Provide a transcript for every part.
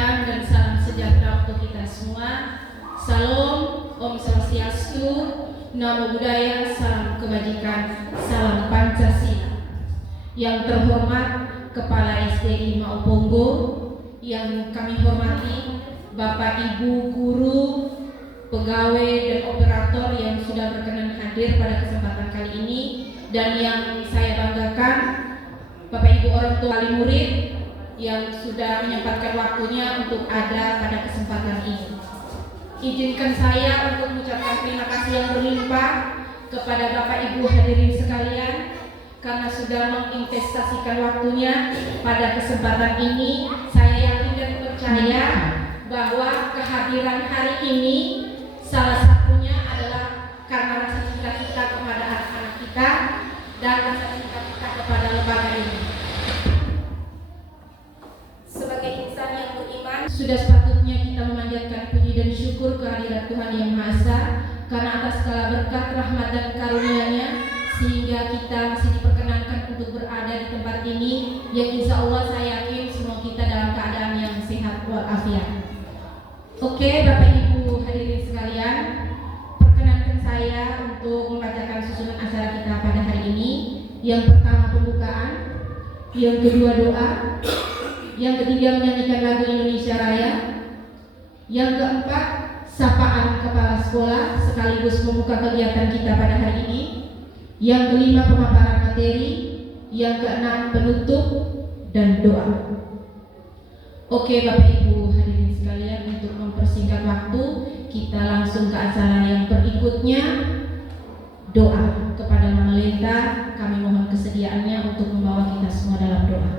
siang dan salam sejahtera untuk kita semua. Salam, Om Swastiastu, Namo Buddhaya, salam kebajikan, salam Pancasila. Yang terhormat Kepala SDI Mauponggo, yang kami hormati Bapak Ibu guru, pegawai dan operator yang sudah berkenan hadir pada kesempatan kali ini, dan yang saya banggakan Bapak Ibu orang tua wali murid yang sudah menyempatkan waktunya untuk ada pada kesempatan ini. Izinkan saya untuk mengucapkan terima kasih yang berlimpah kepada Bapak Ibu hadirin sekalian karena sudah menginvestasikan waktunya pada kesempatan ini. Saya yakin dan percaya bahwa kehadiran hari ini salah satunya adalah karena rasa cinta kita kepada anak-anak kita dan rasa cinta kita kepada lembaga ini. Sebagai insan yang beriman, sudah sepatutnya kita memanjatkan puji dan syukur kehadirat Tuhan Yang Maha Esa karena atas segala berkat, rahmat dan karunia-Nya sehingga kita masih diperkenankan untuk berada di tempat ini yang insya Allah saya yakin semua kita dalam keadaan yang sehat walafiat. Oke, Bapak Ibu hadirin sekalian, perkenankan saya untuk membacakan susunan acara kita pada hari ini. Yang pertama pembukaan, yang kedua doa, yang ketiga menyanyikan lagu Indonesia Raya, yang keempat sapaan kepala sekolah sekaligus membuka kegiatan kita pada hari ini, yang kelima pemaparan materi, yang keenam penutup dan doa. Oke Bapak Ibu hadirin sekalian, untuk mempersingkat waktu kita langsung ke acara yang berikutnya. Doa kepada Mama Lenta, kami mohon kesediaannya untuk membawa kita semua dalam doa.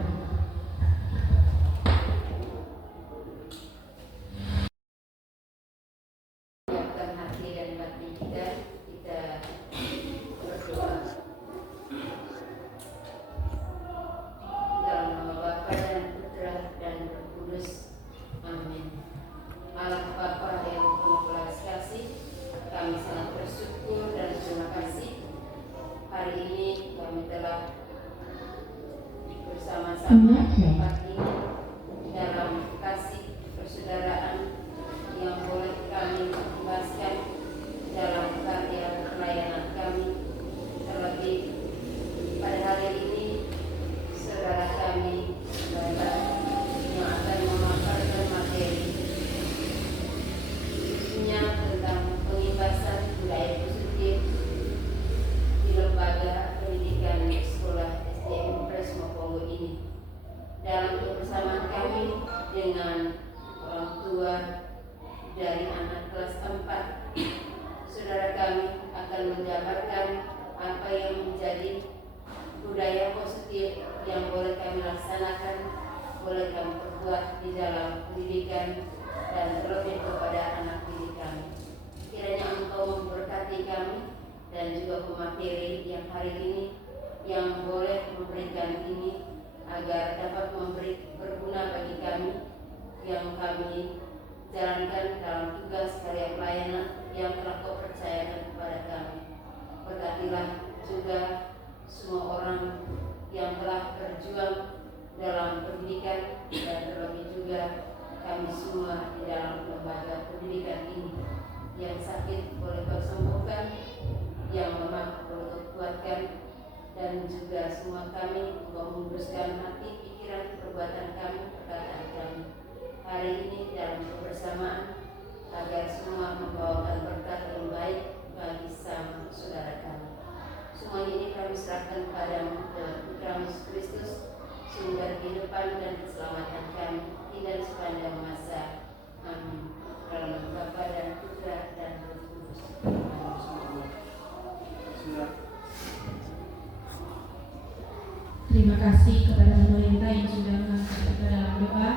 Terima kasih kepada pemerintah yang sudah mengangkat kita dalam doa.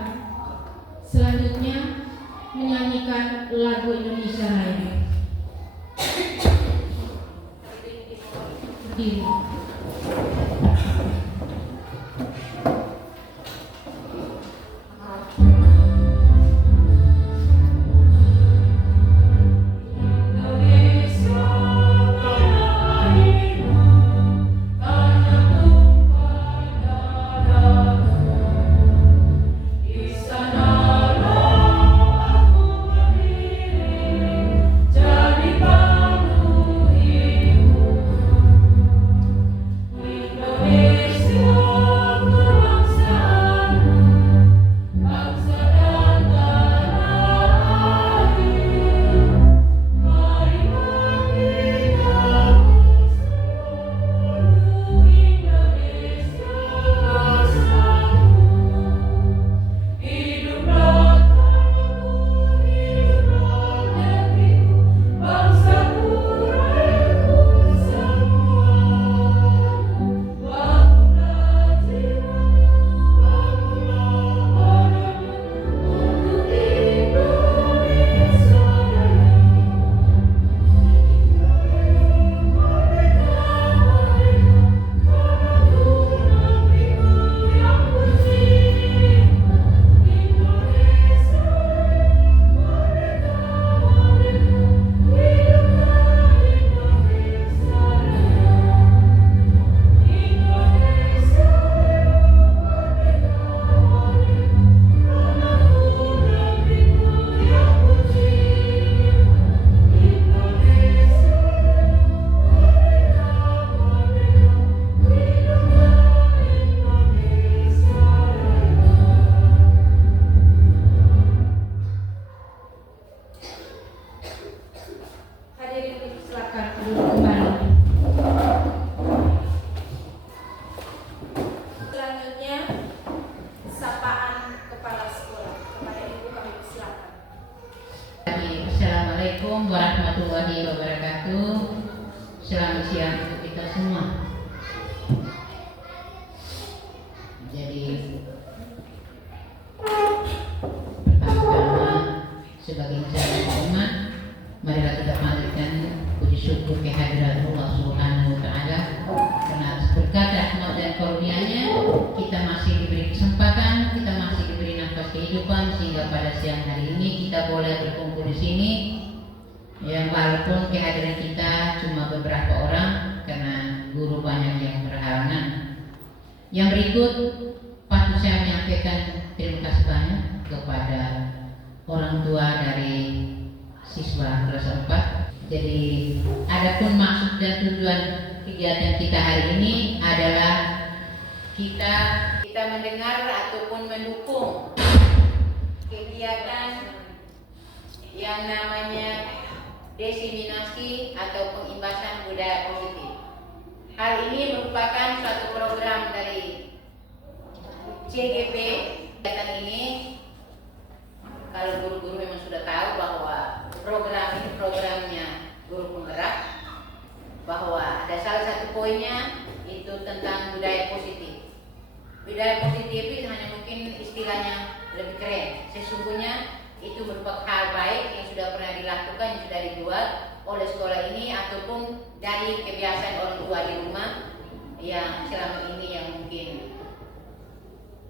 Selanjutnya menyanyikan lagu Indonesia Raya. Berdiri. Sana Selamat siang untuk kita semua. Jadi pertama-tama sebagai masyarakat umat, marilah kita panjatkan puji syukur kehadirat Allah Subhanahu wa Ta'ala karena atas berkat rahmat dan karunia-Nya kita masih diberi kesempatan, kita masih diberi nafas kehidupan sehingga pada siang hari ini kita boleh berkumpul di sini. Ya, walaupun kehadiran kita cuma beberapa orang karena guru banyak yang berhalangan. Yang berikut patut saya menyampaikan terima kasih banyak kepada orang tua dari siswa kelas 4. Jadi adapun maksud dan tujuan kegiatan kita hari ini adalah kita mendengar ataupun mendukung kegiatan yang namanya diseminasi atau pengimbasan budaya positif. Hal ini merupakan suatu program dari CGP. Kegiatan ini, kalau guru-guru memang sudah tahu bahwa program ini programnya guru penggerak, bahwa ada salah satu poinnya itu tentang budaya positif. Budaya positif itu hanya mungkin istilahnya lebih keren. Sesungguhnya itu merupakan hal baik yang sudah pernah dilakukan, yang sudah dibuat oleh sekolah ini ataupun dari kebiasaan orang tua di rumah yang selama ini yang mungkin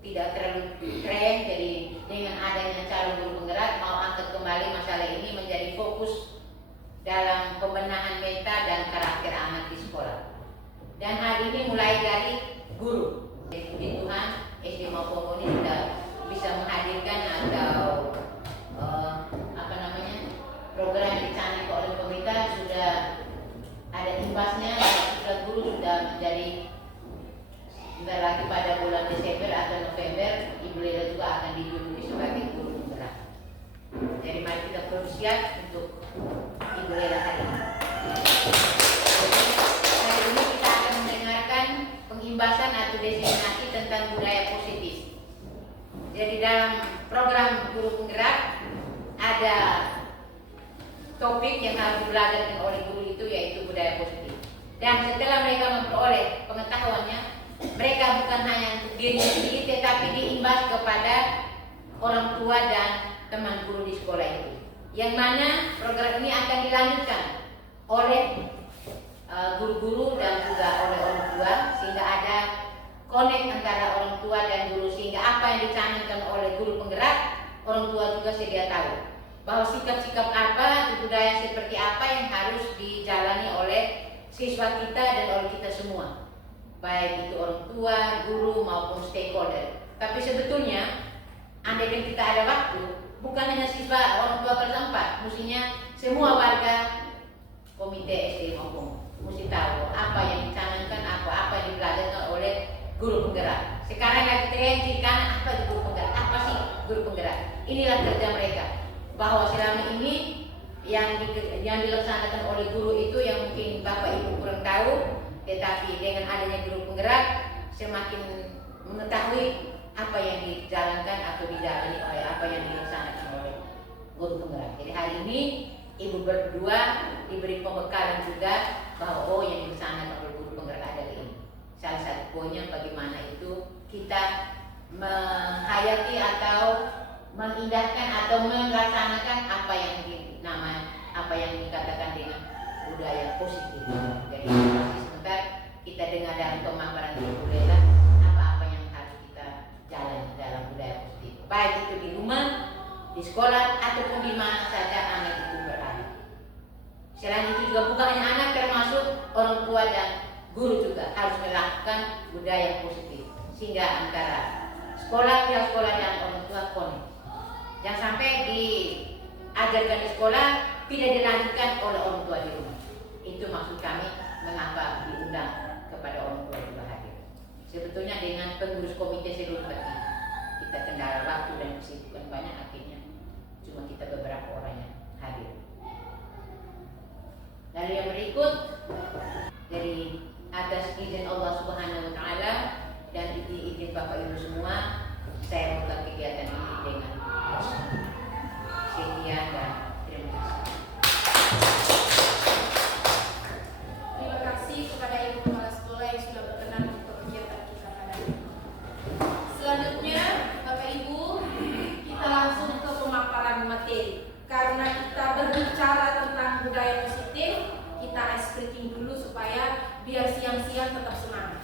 tidak terlalu keren. Jadi dengan adanya calon guru penggerak mau angkat kembali masalah ini menjadi fokus dalam pembenahan mental dan karakter anak di sekolah. Dan hal ini mulai dari guru. Puji Tuhan SD maupun ini sudah bisa menghadirkan atau program yang dicanangkan oleh pemerintah sudah ada imbasnya. Dan guru sudah menjadi sebentar lagi pada bulan Desember atau November Ibu Lela juga akan dijuluki sebagai guru penggerak. Jadi mari kita bersiap untuk Ibu Lela hari ini. Hari ini kita akan mendengarkan pengimbasan atau diseminasi tentang budaya positif. Jadi dalam program guru penggerak ada topik yang harus dipelajari oleh guru itu yaitu budaya positif. Dan setelah mereka memperoleh pengetahuannya, mereka bukan hanya untuk diri sendiri tetapi diimbas kepada orang tua dan teman guru di sekolah itu. Yang mana program ini akan dilanjutkan oleh guru-guru dan juga oleh orang tua sehingga ada connect antara orang tua dan guru sehingga apa yang dicanangkan oleh guru penggerak, orang tua juga sedia tahu bahwa sikap-sikap apa, budaya seperti apa yang harus dijalani oleh siswa kita dan oleh kita semua, baik itu orang tua, guru maupun stakeholder. Tapi sebetulnya andai kita ada waktu, bukan hanya siswa orang tua kelas 4, mestinya semua warga komite SD maupun mesti tahu apa yang dicanangkan, apa yang dipelajari oleh guru penggerak. Sekarang lagi tren karena apa itu guru penggerak? Apa sih guru penggerak? Inilah kerja mereka. Bahwa selama ini yang dilaksanakan oleh guru itu yang mungkin Bapak Ibu kurang tahu, tetapi dengan adanya guru penggerak semakin mengetahui apa yang dijalankan atau dijalani oleh apa yang dilaksanakan oleh guru penggerak. Jadi hari ini Ibu berdua diberi pembekalan juga bahwa yang dilaksanakan oleh guru penggerak adalah ini. Salah satu poinnya bagaimana itu kita menghayati atau mengindahkan atau melaksanakan apa yang dikatakan dengan budaya positif. Jadi masih sebentar kita dengar dalam pemaparan Ibu Lela apa yang harus kita jalani dalam budaya positif, baik itu di rumah, di sekolah ataupun di mana saja anak itu berada. Selain itu juga bukan hanya anak, termasuk orang tua dan guru juga harus melakukan budaya positif sehingga antara pihak sekolah dan orang tua connect. Yang sampai diajarkan di sekolah tidak dilanjutkan oleh orang tua di rumah. Itu maksud kami mengapa diundang kepada orang tua juga hadir. Sebetulnya dengan pengurus komite seluruh kita kendala waktu dan kesibukan banyak, akhirnya cuma kita beberapa orang yang hadir. Lalu yang berikut, dari atas izin Allah Subhanahu wa Ta'ala dan izin Bapak Ibu semua, saya buka kegiatan ini dengan sekian dan terima kasih. karena kita berbicara tentang budaya positif, kita ice breaking dulu supaya biar siang-siang tetap semangat.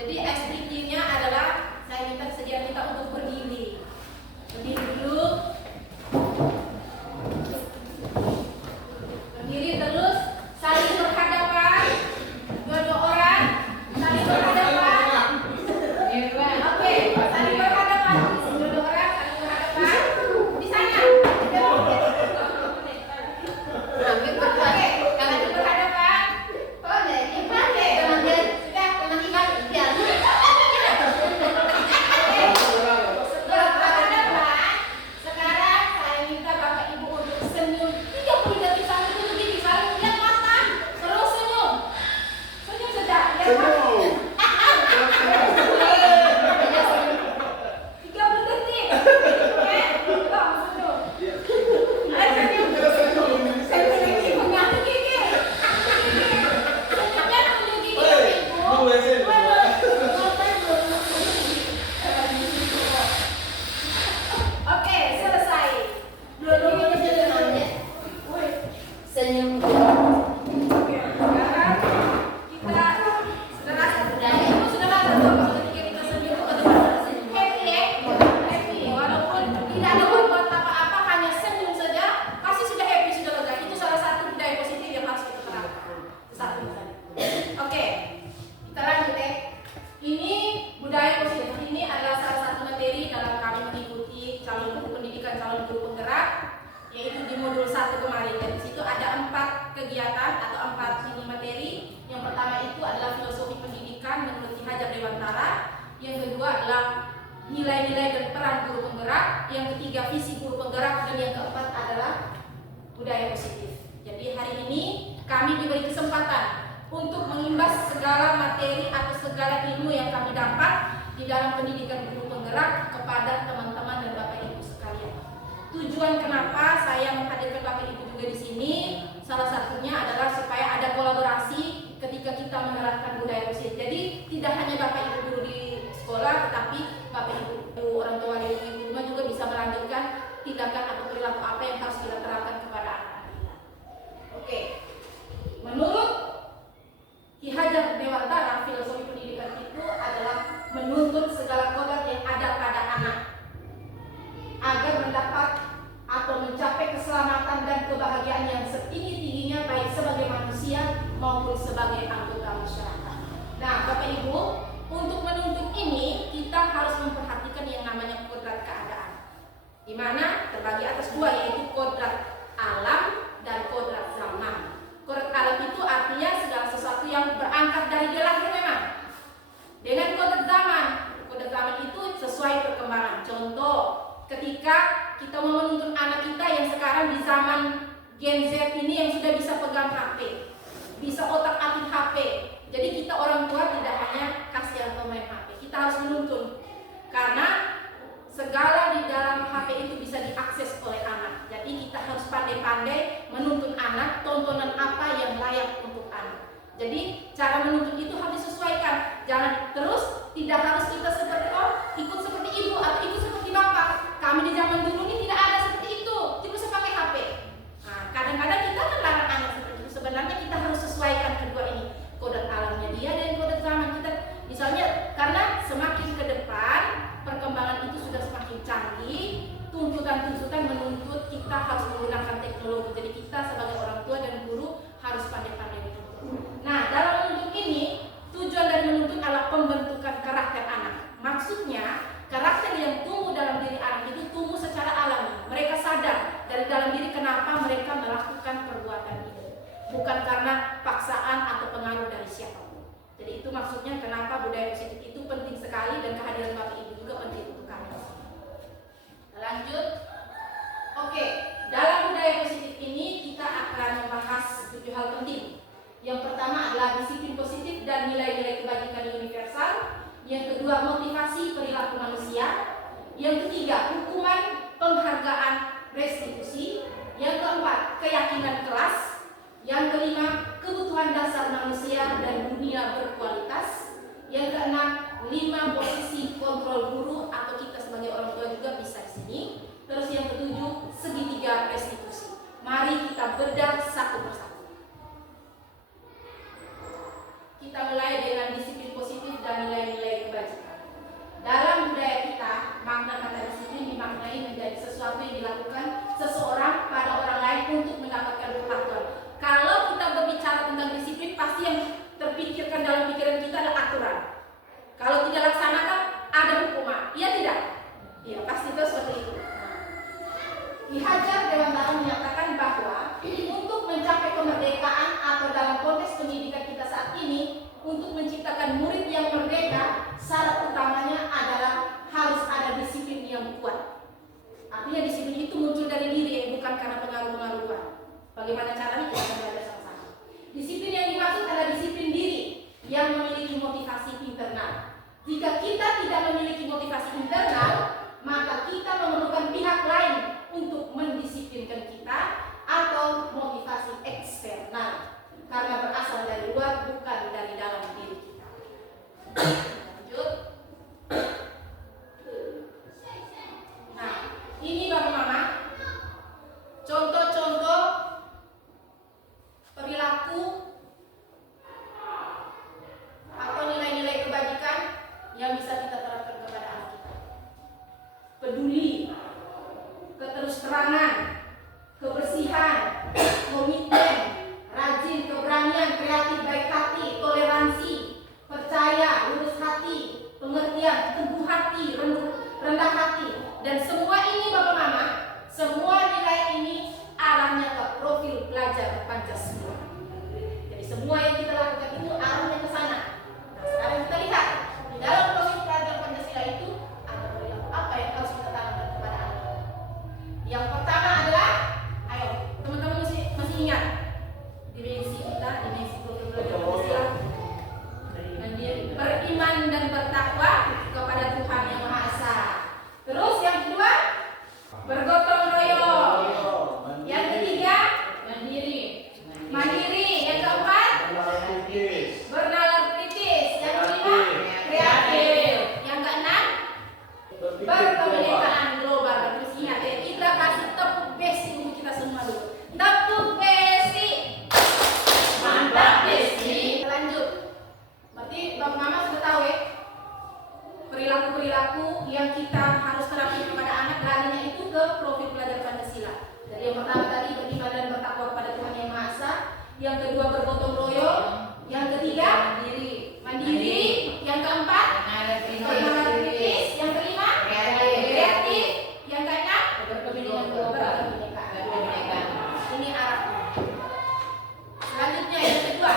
Jadi ice breakingnya adalah saya minta kesediaan kita untuk berdiri. Berdiri dulu. Berdiri terus, saling berhadapan. Dua-dua orang saling berhadapan. Oke, saling berhadapan. Dua-dua orang saling berhadapan. Di sana. Oke, jangan berhadapan. Oke, sudah teman tinggal ideal. Sekarang saya minta Bapak Ibu untuk senyum 30 detik sampai itu begini, saling lihat mata, terus senyum. Senyum saja, lihat mata. 30 detik. Oke, senyum. Senyum mengaku gigi. Senyumnya menunjuk gigi, Ibu. Oke, selesai. Dua-duanya senyum. Senyum. Sekarang kita sudah rasa budaya. Ibu sudah rasa bahwa ketika kita senyum itu bagaimana senyum? Happy ya? Happy. Walaupun tidak ada berbuat apa-apa, hanya senyum saja, pasti sudah happy, sudah lega. Itu salah satu budaya positif yang harus kita terapkan. Satu misalnya. Oke, kita lanjut ya. Ini budaya positif ini adalah salah satu materi dalam kami mengikuti calon guru pendidikan, calon guru penggerak, yaitu di modul 1 kemarin. Dan di situ ada 4 kegiatan atau 4 ini materi. Yang pertama itu adalah filosofi pendidikan menurut Ki Hajar Dewantara. Yang kedua adalah nilai-nilai dan peran guru penggerak. Yang ketiga visi guru penggerak, dan yang keempat adalah budaya positif. Jadi hari ini kami diberi kesempatan untuk mengimbas segala materi atau segala ilmu yang kami dapat di dalam pendidikan guru penggerak kepada teman-teman dan Bapak Ibu sekalian. Tujuan kenapa saya menghadirkan Bapak Ibu juga di sini, salah satunya adalah supaya ada kolaborasi ketika kita menerapkan budaya positif. Jadi tidak hanya Bapak Ibu guru di sekolah, tetapi Bapak Ibu orang tua di rumah juga bisa melanjutkan tindakan atau perilaku apa yang harus kita terapkan kepada anak-anak kita. Oke, menurut Ki Hajar Dewantara, filosofi pendidikan itu adalah menuntut segala kodrat yang ada pada anak agar mendapat atau mencapai keselamatan dan kebahagiaan yang setinggi-tingginya baik sebagai manusia maupun sebagai anggota masyarakat. Nah, Bapak Ibu, untuk menuntut ini kita harus memperhatikan yang namanya kodrat keadaan, di mana terbagi atas 2, yaitu kodrat alam dan kodrat zaman. Kodrat alam itu artinya segala sesuatu yang berangkat dari dia lahir memang. Dengan kodrat zaman itu sesuai perkembangan. Contoh, ketika kita mau menuntun anak kita yang sekarang di zaman Gen Z ini yang sudah bisa pegang HP, bisa otak-atik HP. Jadi kita orang tua tidak hanya kasihan pemain HP, kita harus menuntun. Karena segala di dalam HP itu bisa diakses oleh anak. Jadi kita harus pandai-pandai menuntun anak tontonan apa yang layak untuk anak. Jadi cara menuntun itu harus disesuaikan. Jangan terus, tidak harus kita seperti ikut seperti ibu atau ikut seperti bapak. Kami di zaman dulu ini tidak ada seperti itu, tidak bisa pakai HP. Nah, kadang-kadang kita melarang anak seperti itu. Sebenarnya kita harus sesuaikan kedua ini, kodrat alamnya dia dan kodrat zaman kita. Misalnya karena semakin ke depan perkembangan itu sudah semakin canggih, tuntutan-tuntutan menuntut kita harus menggunakan teknologi. Jadi kita sebagai orang tua dan guru harus pandai-pandai menuntut. Nah, dalam menuntut ini tujuan dari menuntut adalah pembentukan karakter anak. Maksudnya karakter yang tumbuh dalam diri anak itu tumbuh secara alami. Mereka sadar dari dalam diri kenapa mereka melakukan perbuatan itu, bukan karena paksaan atau pengaruh dari siapapun. Jadi itu maksudnya kenapa budaya positif itu penting sekali dan kehadiran Bapak Ibu juga penting untuk kami. Lanjut. Oke, dalam budaya positif ini kita akan membahas 7 hal penting. Yang pertama adalah disiplin positif dan nilai-nilai kebajikan universal. Yang kedua, motivasi perilaku manusia. Yang ketiga, hukuman, penghargaan, restitusi. Yang keempat, keyakinan kelas. Yang kelima, kebutuhan dasar manusia dan dunia berkualitas. Yang keenam, 5 posisi kontrol guru atau kita sebagai orang tua juga bisa di sini. Terus yang ketujuh, segitiga restitusi. Ki Hajar Dewantara menyatakan bahwa untuk mencapai kemerdekaan atau dalam konteks pendidikan kita saat ini, untuk menciptakan murid yang merdeka, syarat utamanya adalah harus ada disiplin yang kuat. Artinya disiplin itu muncul dari diri, bukan karena pengaruh-pengaruh luar. Bagaimana caranya kita akan belajar sama-sama. Disiplin yang dimaksud adalah disiplin diri yang memiliki motivasi internal. Jika kita tidak memiliki motivasi internal, maka kita memerlukan pihak lain untuk mendisiplinkan kita atau motivasi eksternal, karena berasal dari luar bukan dari dalam diri kita. Lanjut. Nah, ini Bapak Mama, contoh-contoh perilaku atau nilai-nilai kebajikan yang bisa kita terapkan kepada anak kita. Peduli, keterus-terangan, kebersihan, komitmen, rajin, keberanian, kreatif, baik hati, toleransi, percaya, lurus hati, pengertian, teguh hati, rendah hati. Dan semua ini Bapak Mama, semua nilai ini arahnya ke profil pelajar Pancasila. Jadi semua yang kita lakukan itu arahnya ke sana. Nah, sekarang kita lihat di dalam profil pelajar Pancasila itu ada perilaku apa yang harus kita tanamkan kepada anak. Yang pertama adalah, ayo teman-teman masih ingat dimensi kita, dimensi profil pelajar Pancasila, beriman dan bertakwa kepada Tuhan Yang Maha Esa. Terus yang kedua, bergotong royong. Yang ketiga, mandiri. Yang keempat, bernalar kritis. Yang kelima, kreatif. Yang keenam, berkebinekaan global. Terus ingat ya, kita kasih tepuk besi untuk kita semua dulu. Tepuk besi. Mantap besi. Lanjut. Berarti Bapak Mama sudah tahu ya, perilaku-perilaku yang kita harus terapkan kepada anak, larinya itu ke profil pelajar Pancasila. Jadi yang pertama tadi beriman dan bertakwa kepada Tuhan Yang Maha Esa. Yang kedua bergotong royong. Yang ketiga mandiri. Yang keempat bernalar kritis. Yang kelima kreatif. Yang keenam berkebinekaan. Ini arahnya. Selanjutnya yang kedua,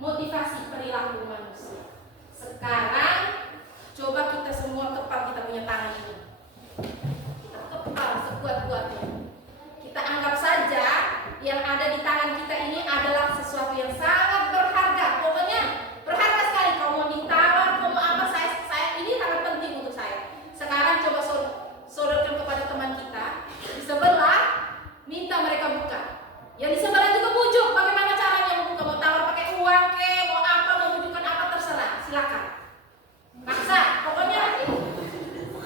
motivasi perilaku manusia. Sekarang coba kita semua kepal kita punya tangan ini. Kita kepal sekuat-kuatnya. Kita anggap saja yang ada di tangan kita ini adalah sesuatu yang sangat berharga. Pokoknya berharga sekali. Kau mau ditawar, kau mau apa, saya ini sangat penting untuk saya. Sekarang coba sodorkan kepada teman kita di sebelah, minta mereka buka. Yang di sebelah juga bujuk. Bagaimana caranya membuka? Mau tawar pakai uang ke, mau apa, mau bujukan apa, terserah. Silakan. Maksa, pokoknya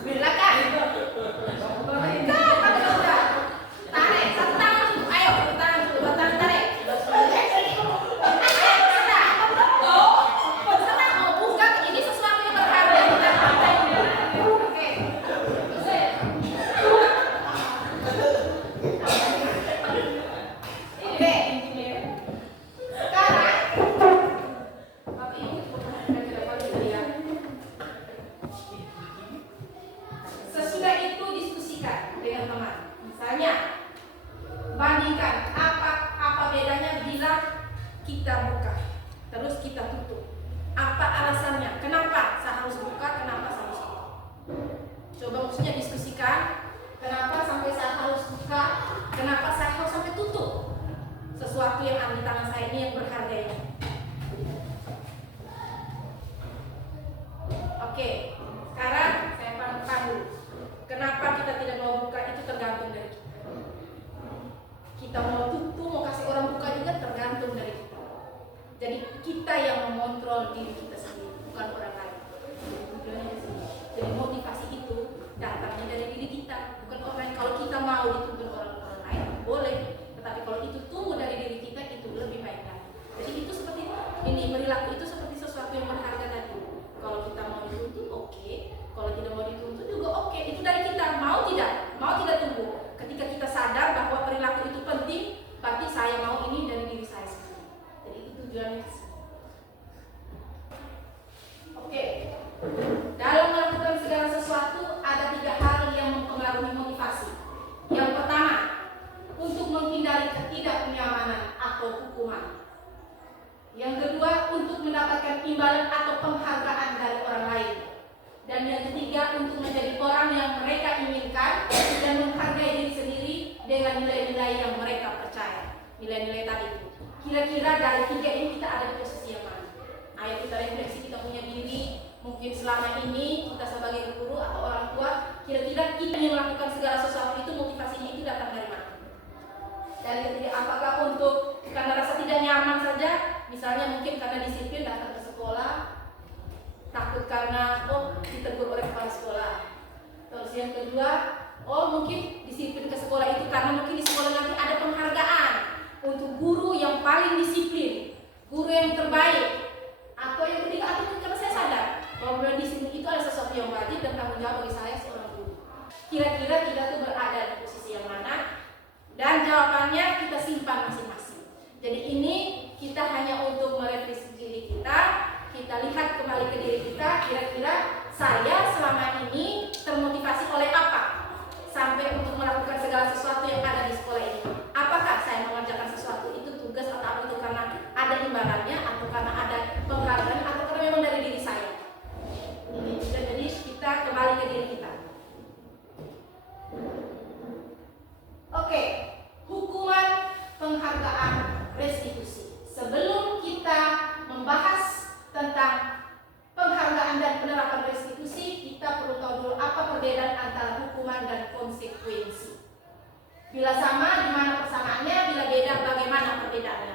silakan. Tarik satu tangan dulu. Ayo, satu tangan dulu. Dua tangan tarik. Ayo, terserah. Terserah mau buka. Ini sesuatu yang berharga. Oke. Sekarang Bapak Ibu sesudah itu diskusikan dengan teman. Misalnya, bandingkan apa bedanya bila kita buka, terus kita tutup. Apa alasannya? Kenapa saya harus buka? Kenapa saya harus tutup? Coba maksudnya diskusikan. Kenapa sampai saya harus buka? Kenapa saya harus sampai tutup? Sesuatu yang ada di tangan saya ini yang berharga ini. Oke, sekarang saya pandu. Kenapa kita tidak mau buka itu tergantung dari kita. Kita mau tutup, mau kasih orang buka juga tergantung dari kita. Jadi kita yang mengontrol diri kita sendiri, bukan orang lain. Jadi motivasi itu datangnya dari diri kita. imbalan atau penghargaan dari orang lain. Dan yang ketiga, untuk menjadi orang yang mereka inginkan dan menghargai diri sendiri dengan nilai-nilai yang mereka percaya. Nilai-nilai tadi itu. Kira-kira dari tiga ini kita ada di posisi yang mana? Ayo kita refleksi kita punya diri. Mungkin selama ini kita sebagai guru atau orang tua, kira-kira kita yang melakukan segala sesuatu itu motivasinya itu datang dari mana? Dari ketiga, apakah untuk karena rasa tidak nyaman saja, misalnya mungkin karena disiplin datang ke sekolah, takut karena ditegur oleh kepala sekolah. Terus yang kedua, mungkin disiplin ke sekolah itu karena mungkin di sekolah nanti ada penghargaan untuk guru yang paling disiplin, guru yang terbaik. Atau yang ketiga, atau mungkin karena saya sadar bahwa disiplin itu ada sesuatu yang wajib dan tanggung jawab bagi saya seorang guru. Kira-kira kita tuh berada di posisi yang mana? Dan jawabannya kita simpan masing-masing. Jadi ini kita hanya untuk merevisi diri kita lihat kembali ke diri kita, kira-kira saya selama ini termotivasi oleh apa? Sampai untuk melakukan segala sesuatu yang ada di sekolah ini. Apakah saya mengerjakan sesuatu itu tugas atau apa itu karena ada imbalannya, atau karena ada penghargaan, atau karena memang dari diri saya? Ini juga, jadi kita kembali ke diri kita. Oke, hukuman, penghargaan, restitusi. Sebelum kita membahas tentang penghargaan dan penerapan restitusi, kita perlu tahu dulu apa perbedaan antara hukuman dan konsekuensi. Bila sama, di mana persamaannya? Bila beda, bagaimana perbedaannya?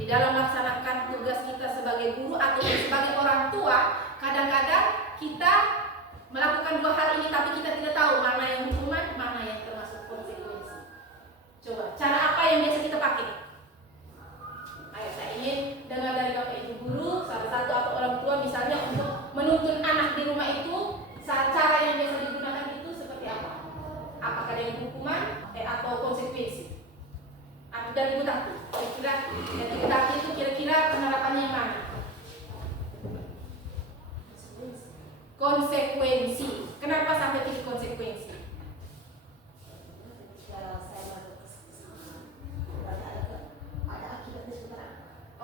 Di dalam melaksanakan tugas kita sebagai guru atau sebagai orang tua, kadang-kadang kita melakukan dua hal ini, tapi kita tidak tahu mana yang hukuman, mana yang termasuk konsekuensi. Coba, cara apa yang biasa kita pakai? Ayo, saya ingin dengar dari Bapak Ibu guru, salah satu atau orang tua misalnya untuk menuntun anak di rumah itu, cara yang biasa digunakan itu seperti apa? Apakah dengan hukuman atau konsekuensi? Atau dari Ibu Tati? Kira-kira dari Ibu Tati itu kira-kira penerapannya yang mana? Konsekuensi. Kenapa sampai pilih konsekuensi?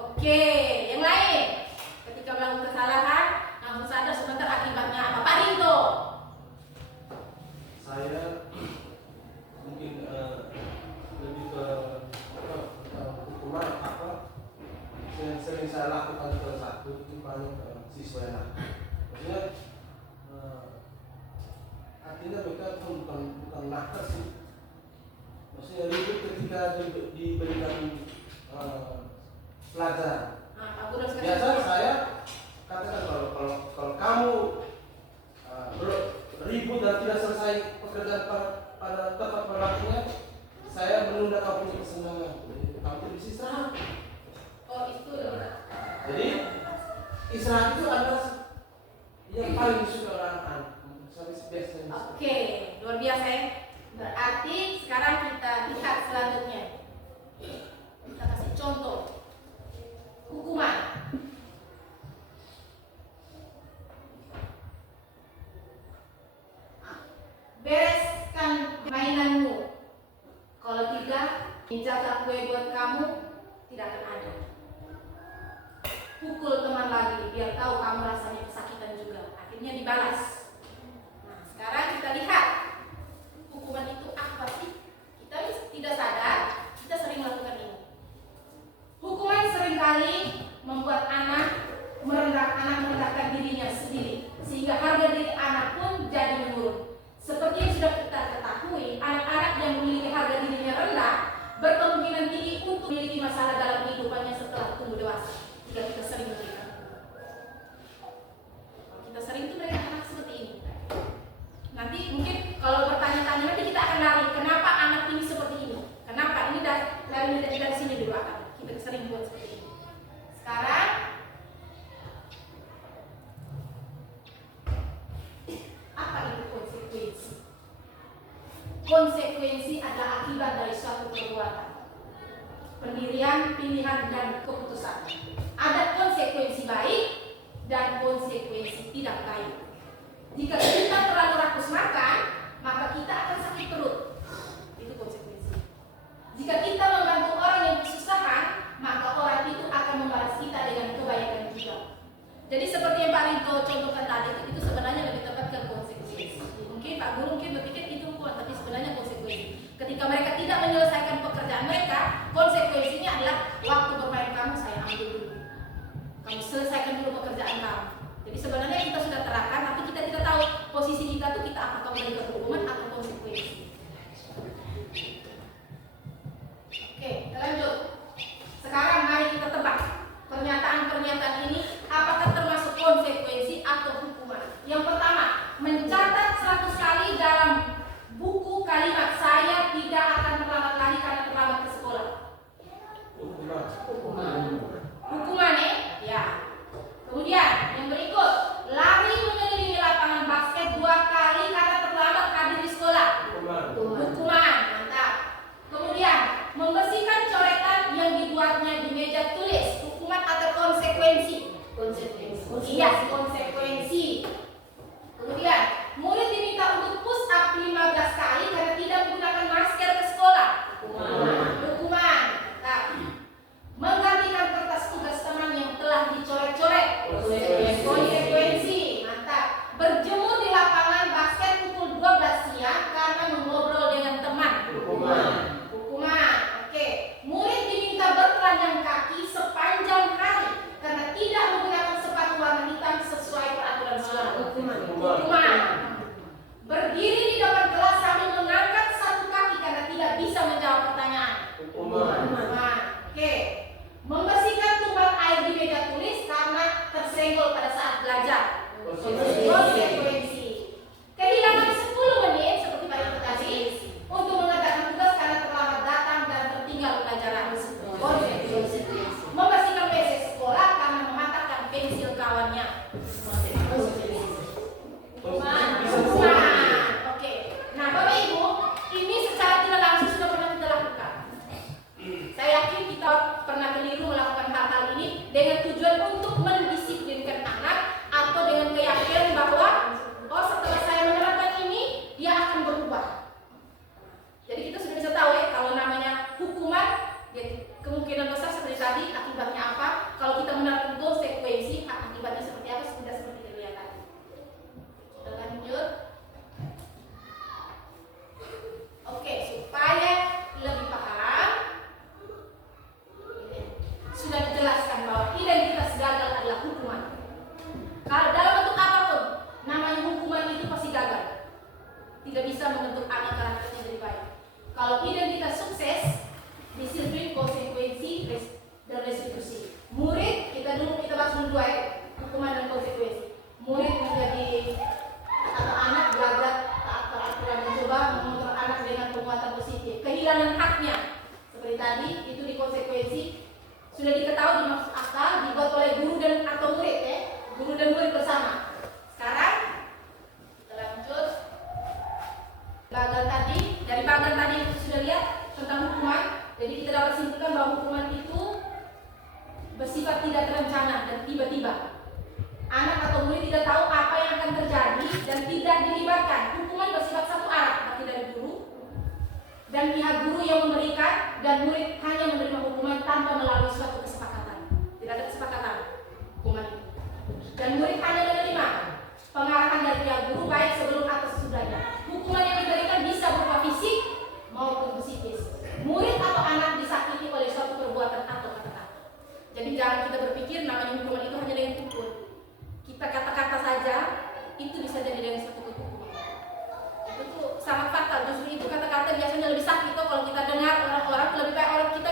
Oke, yang lain. Ketika melakukan kesalahan, langsung sadar sebentar akibatnya apa? Pak Rinto. Saya mungkin lebih ke hukuman yang sering saya lakukan ke satu itu paling siswa yang maksudnya artinya mereka bukan nakal sih, maksudnya ribut ketika diberikan pelajaran. Biasa saya katakan kalau kamu ribut dan tidak selesai pekerjaan pada tepat waktunya, saya menunda kamu punya kesenangan. Kamu tidak bisa istirahat. Oh itu. Jadi istirahat itu adalah yang paling disukai oleh anak-anak. Oke, luar biasa ya. Berarti sekarang kita lihat selanjutnya. Kita kasih contoh. Hukuman. Bereskan mainanmu. Kalau tidak, menjaga kue buat kamu tidak akan ada. Pukul teman lagi, biar tahu kamu rasanya kesakitan juga. Akhirnya dibalas. Nah, sekarang kita lihat hukuman itu apa sih? Kita tidak sadar, kita sering melakukan ini. Hukuman seringkali membuat anak merendahkan dirinya sendiri, sehingga harga diri anak pun jadi menurun. Seperti yang sudah kita ketahui, anak-anak yang memiliki harga dirinya rendah berkemungkinan tinggi untuk memiliki masalah dalam kehidupannya setelah tumbuh dewasa. Jika kita sering memberikan hukuman, kita sering itu mereka anak seperti ini. Nanti mungkin kalau bertanya-tanya nanti kita akan lari, kenapa anak ini seperti ini? Kenapa? Ini dari sini dulu akan kita sering buat seperti ini. Sekarang apa itu konsekuensi? Konsekuensi adalah akibat dari suatu perbuatan, pendirian, pilihan, dan keputusan. Ada konsekuensi baik dan konsekuensi tidak baik. Jika kita terlalu rakus makan, maka kita akan sakit perut. Itu konsekuensi. Jika kita membantu orang yang kesusahan, maka orang itu akan membalas kita dengan kebaikan juga. menyelesaikan pekerjaan mereka, konsekuensinya adalah waktu bermain kamu saya ambil dulu. Kamu selesaikan dulu pekerjaan kamu. Jadi sebenarnya kita sudah terapkan, tapi kita tidak tahu posisi kita tuh kita apakah memberikan hukuman atau konsekuensi. Oke, kita lanjut. Sekarang mari kita tebak pernyataan-pernyataan ini apakah termasuk konsekuensi atau hukuman. Yang pertama, mencatat 100 kali dalam buku kalimat saya tidak akan terlambat lagi karena terlambat ke sekolah. Hukuman ya. Kemudian yang berikut, lari mengelilingi lapangan basket 2 kali karena terlambat hadir di sekolah. Hukuman, mantap. Kemudian membersihkan coretan yang dibuatnya di meja tulis. Hukuman atau konsekuensi? Konsekuensi. Iya, konsekuensi. Kemudian murid diminta untuk push up 15 kali karena tidak menggunakan masker ke sekolah. Hukuman. Nah, menggantikan kertas tugas teman yang telah dicoret-coret. Konsekuensi. Mantap. Berjemur di lapangan basket pukul 12 siang karena mengobrol dengan teman. Hukuman. Oke. Murid diminta bertelanjang kaki sepanjang hari karena tidak menggunakan sepatu warna hitam sesuai peraturan sekolah. Hukuman. Berdiri di depan kelas sambil mengangkat satu kaki karena tidak bisa menjawab pertanyaan. Hukuman. Oke. Membersihkan tumpahan air di meja tulis karena tersenggol pada saat belajar. Konsekuensi. Kehilangan 10 menit seperti pada tadi untuk mengerjakan tugas karena terlambat datang dan tertinggal pelajaran. Konsekuensi. Membersihkan PC sekolah karena mematahkan pensil kawannya. Hukuman. Oke. Nah, Bapak Ibu, ini secara tidak langsung sudah pernah kita lakukan. Saya yakin kita pernah keliru melakukan hal-hal ini dengan tujuan untuk mendisiplinkan anak atau dengan keyakinan bahwa setelah saya menerapkan ini dia akan berubah. Jadi kita sudah bisa tahu ya kalau namanya hukuman, jadi kemungkinan besar seperti tadi akibatnya apa. Kalau kita menerapkan konsekuensi, akibatnya seperti apa sudah seperti terlihat tadi. Kita lanjut. Oke, supaya lebih paham, sudah dijelaskan bahwa identitas gagal adalah hukuman. Kalau dalam bentuk apapun, namanya hukuman itu pasti gagal. Tidak bisa membentuk anak karakternya jadi baik. Kalau identitas sukses, disiplin, konsekuensi, dan restitusi. Murid, kita bahas dulu dua ya, hukuman dan konsekuensi. Murid menjadi atau anak belajar taat peraturan dan coba mengontrol anak dengan penguatan positif. Kehilangan haknya, seperti tadi, itu dikonsekuensi. Sudah diketahui dimaksud akal, dibuat oleh guru dan atau murid ya, guru dan murid bersama. Sekarang kita lanjut. Bagian tadi, dari bagian tadi kita sudah lihat tentang hukuman. Jadi kita dapat simpulkan bahwa hukuman itu bersifat tidak terencana dan tiba-tiba. Anak atau murid tidak tahu apa yang akan terjadi dan tidak dilibatkan. Hukuman bersifat satu arah, berarti dari guru dan pihak guru yang memberikan, dan murid hanya menerima hukuman tanpa melalui suatu kesepakatan. Tidak ada kesepakatan hukuman itu. Dan murid hanya menerima pengarahan dari pihak guru baik sebelum atau sesudahnya. Hukuman yang diberikan bisa berupa fisik maupun psikis. Murid atau anak disakiti oleh suatu perbuatan atau kata-kata. Jadi jangan kita berpikir namanya hukuman itu hanya dengan pukul. Kita kata-kata saja itu bisa jadi dengan suatu hukuman. Itu tuh sangat fatal. Justru itu kata-kata biasanya lebih sakit. Kalau kita dengar orang-orang lebih baik orang kita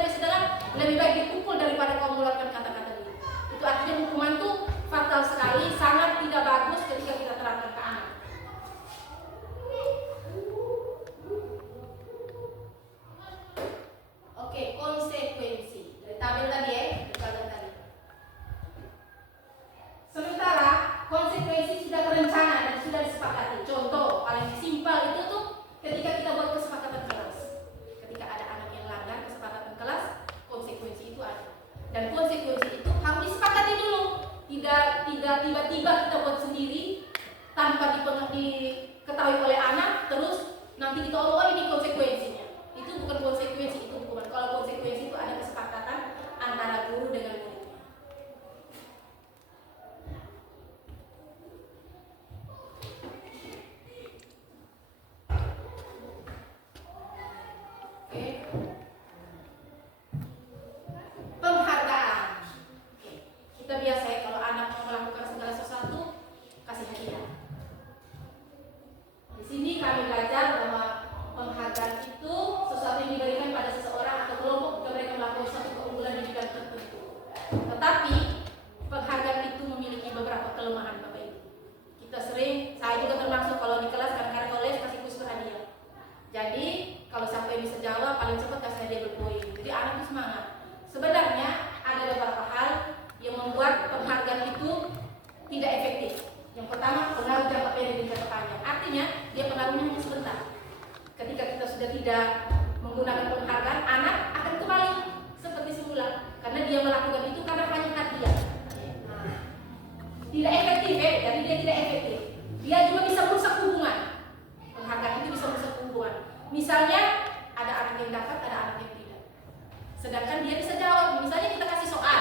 Sedangkan dia bisa jawab. Misalnya kita kasih soal,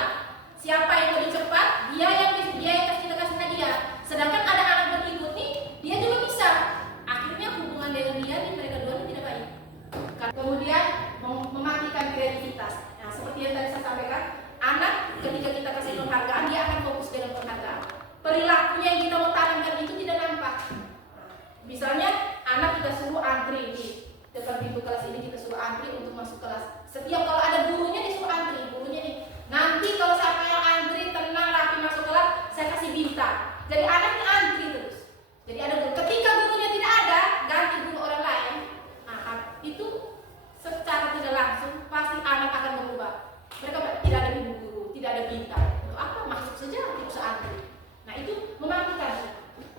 siapa yang lebih cepat? Dia yang kita kasih hadiah. Sedangkan ada anak berikut nih, dia juga bisa. Akhirnya hubungan dengan dia nih, mereka dua ini tidak baik. Kemudian mematikan kreativitas. Nah, seperti yang tadi saya sampaikan, anak ketika kita kasih penghargaan, dia akan fokus dengan penghargaan. Perilakunya yang kita mau tanamkan itu tidak nampak. Misalnya anak kita suruh antri di depan pintu kelas ini, kita suruh antri untuk masuk kelas. Setiap kalau ada gurunya disuruh antri, gurunya nih. Nanti kalau siapa yang antri tenang rapi masuk kelas, saya kasih bintang. Jadi anaknya antri terus. Jadi ada guru. Ketika gurunya tidak ada, ganti guru orang lain. Nah, itu secara tidak langsung pasti anak akan berubah. Mereka tidak ada ibu guru, tidak ada bintang. Untuk apa? Masuk saja tidak usah antri. Nah, itu mematikan.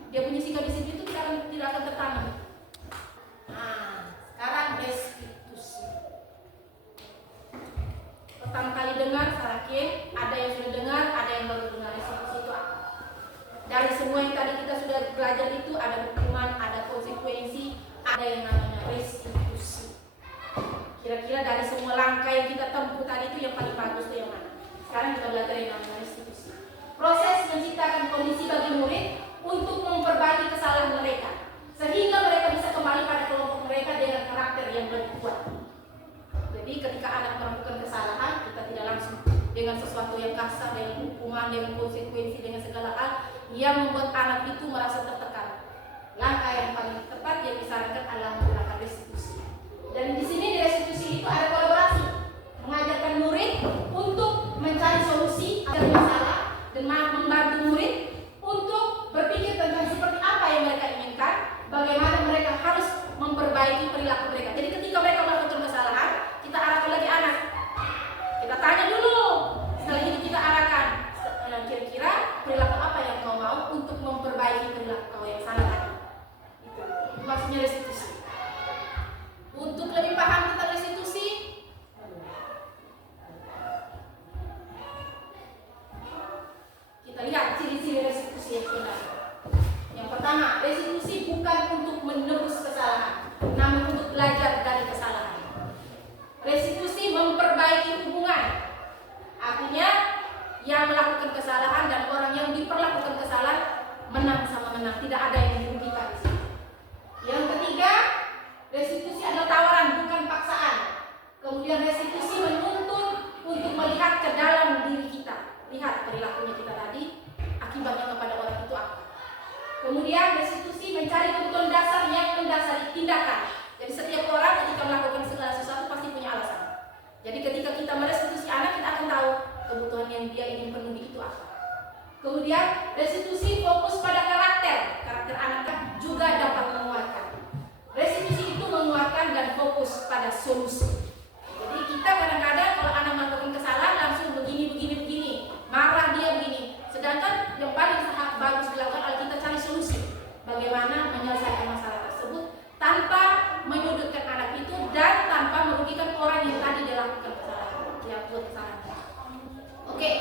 Dia punya sikap disiplin itu tidak akan tertanam. Nah, sekarang restitusi. Pertama kali dengar, saya yakin ada yang sudah dengar, ada yang baru dengar. Restitusi itu apa? Dari semua yang tadi kita sudah belajar itu ada hukuman, ada konsekuensi, ada yang namanya restitusi. Kira-kira dari semua langkah yang kita tempuh tadi itu yang paling bagus itu yang mana? Sekarang kita belajar yang namanya restitusi. Proses menciptakan kondisi bagi murid untuk memperbaiki kesalahan mereka, sehingga mereka bisa kembali pada kelompok mereka dengan karakter yang lebih kuat. Jadi ketika anak melakukan kesalahan, kita tidak langsung dengan sesuatu yang kasar, dengan hukuman, dengan konsekuensi, dengan segala hal yang membuat anak itu merasa tertekan. Langkah yang paling tepat yang disarankan adalah menggunakan restitusi. Dan di sini di restitusi itu ada kolaborasi, mengajarkan murid untuk mencari solusi agar masalah dan membantu murid untuk berpikir tentang seperti apa yang mereka inginkan, bagaimana mereka harus memperbaiki perilaku mereka. Jadi ketika mereka melakukan kesalahan, kita arahkan lagi anak. Kita tanya dulu, setelah itu kita arahkan, kira-kira perilaku apa yang kau mau untuk memperbaiki perilaku kau yang salah tadi. Itu maksudnya restitusi. Untuk lebih paham tentang restitusi, kita lihat ciri-ciri restitusi yang benar. Yang pertama, restitusi bukan untuk menebus kesalahan, namun untuk belajar dari kesalahan. Restitusi memperbaiki hubungan. Artinya, yang melakukan kesalahan dan orang yang diperlakukan kesalahan menang sama menang, tidak ada yang dirugikan. Yang ketiga, restitusi adalah tawaran bukan paksaan. Kemudian restitusi menuntun untuk melihat ke dalam diri kita. Lihat perilakunya kita tadi, akibatnya kepada orang itu apa. Kemudian restitusi mencari kebutuhan dasar yang mendasari tindakan. Jadi setiap orang ketika melakukan segala sesuatu pasti punya alasan. Jadi ketika kita merestitusi anak, kita akan tahu kebutuhan yang dia ingin penuhi itu apa. Kemudian restitusi fokus pada karakter anak juga dapat menguatkan. Restitusi itu menguatkan dan fokus pada solusi. Jadi kita kadang-kadang kalau anak melakukan kesalahan langsung begini, marah dia begini. Sedangkan yang paling bagus dilakukan adalah kita cari solusi. Bagaimana menyelesaikan masalah tersebut tanpa menyudutkan anak itu dan tanpa merugikan orang yang tadi dilakukan kesalahan. Dia buat kesalahan. Oke,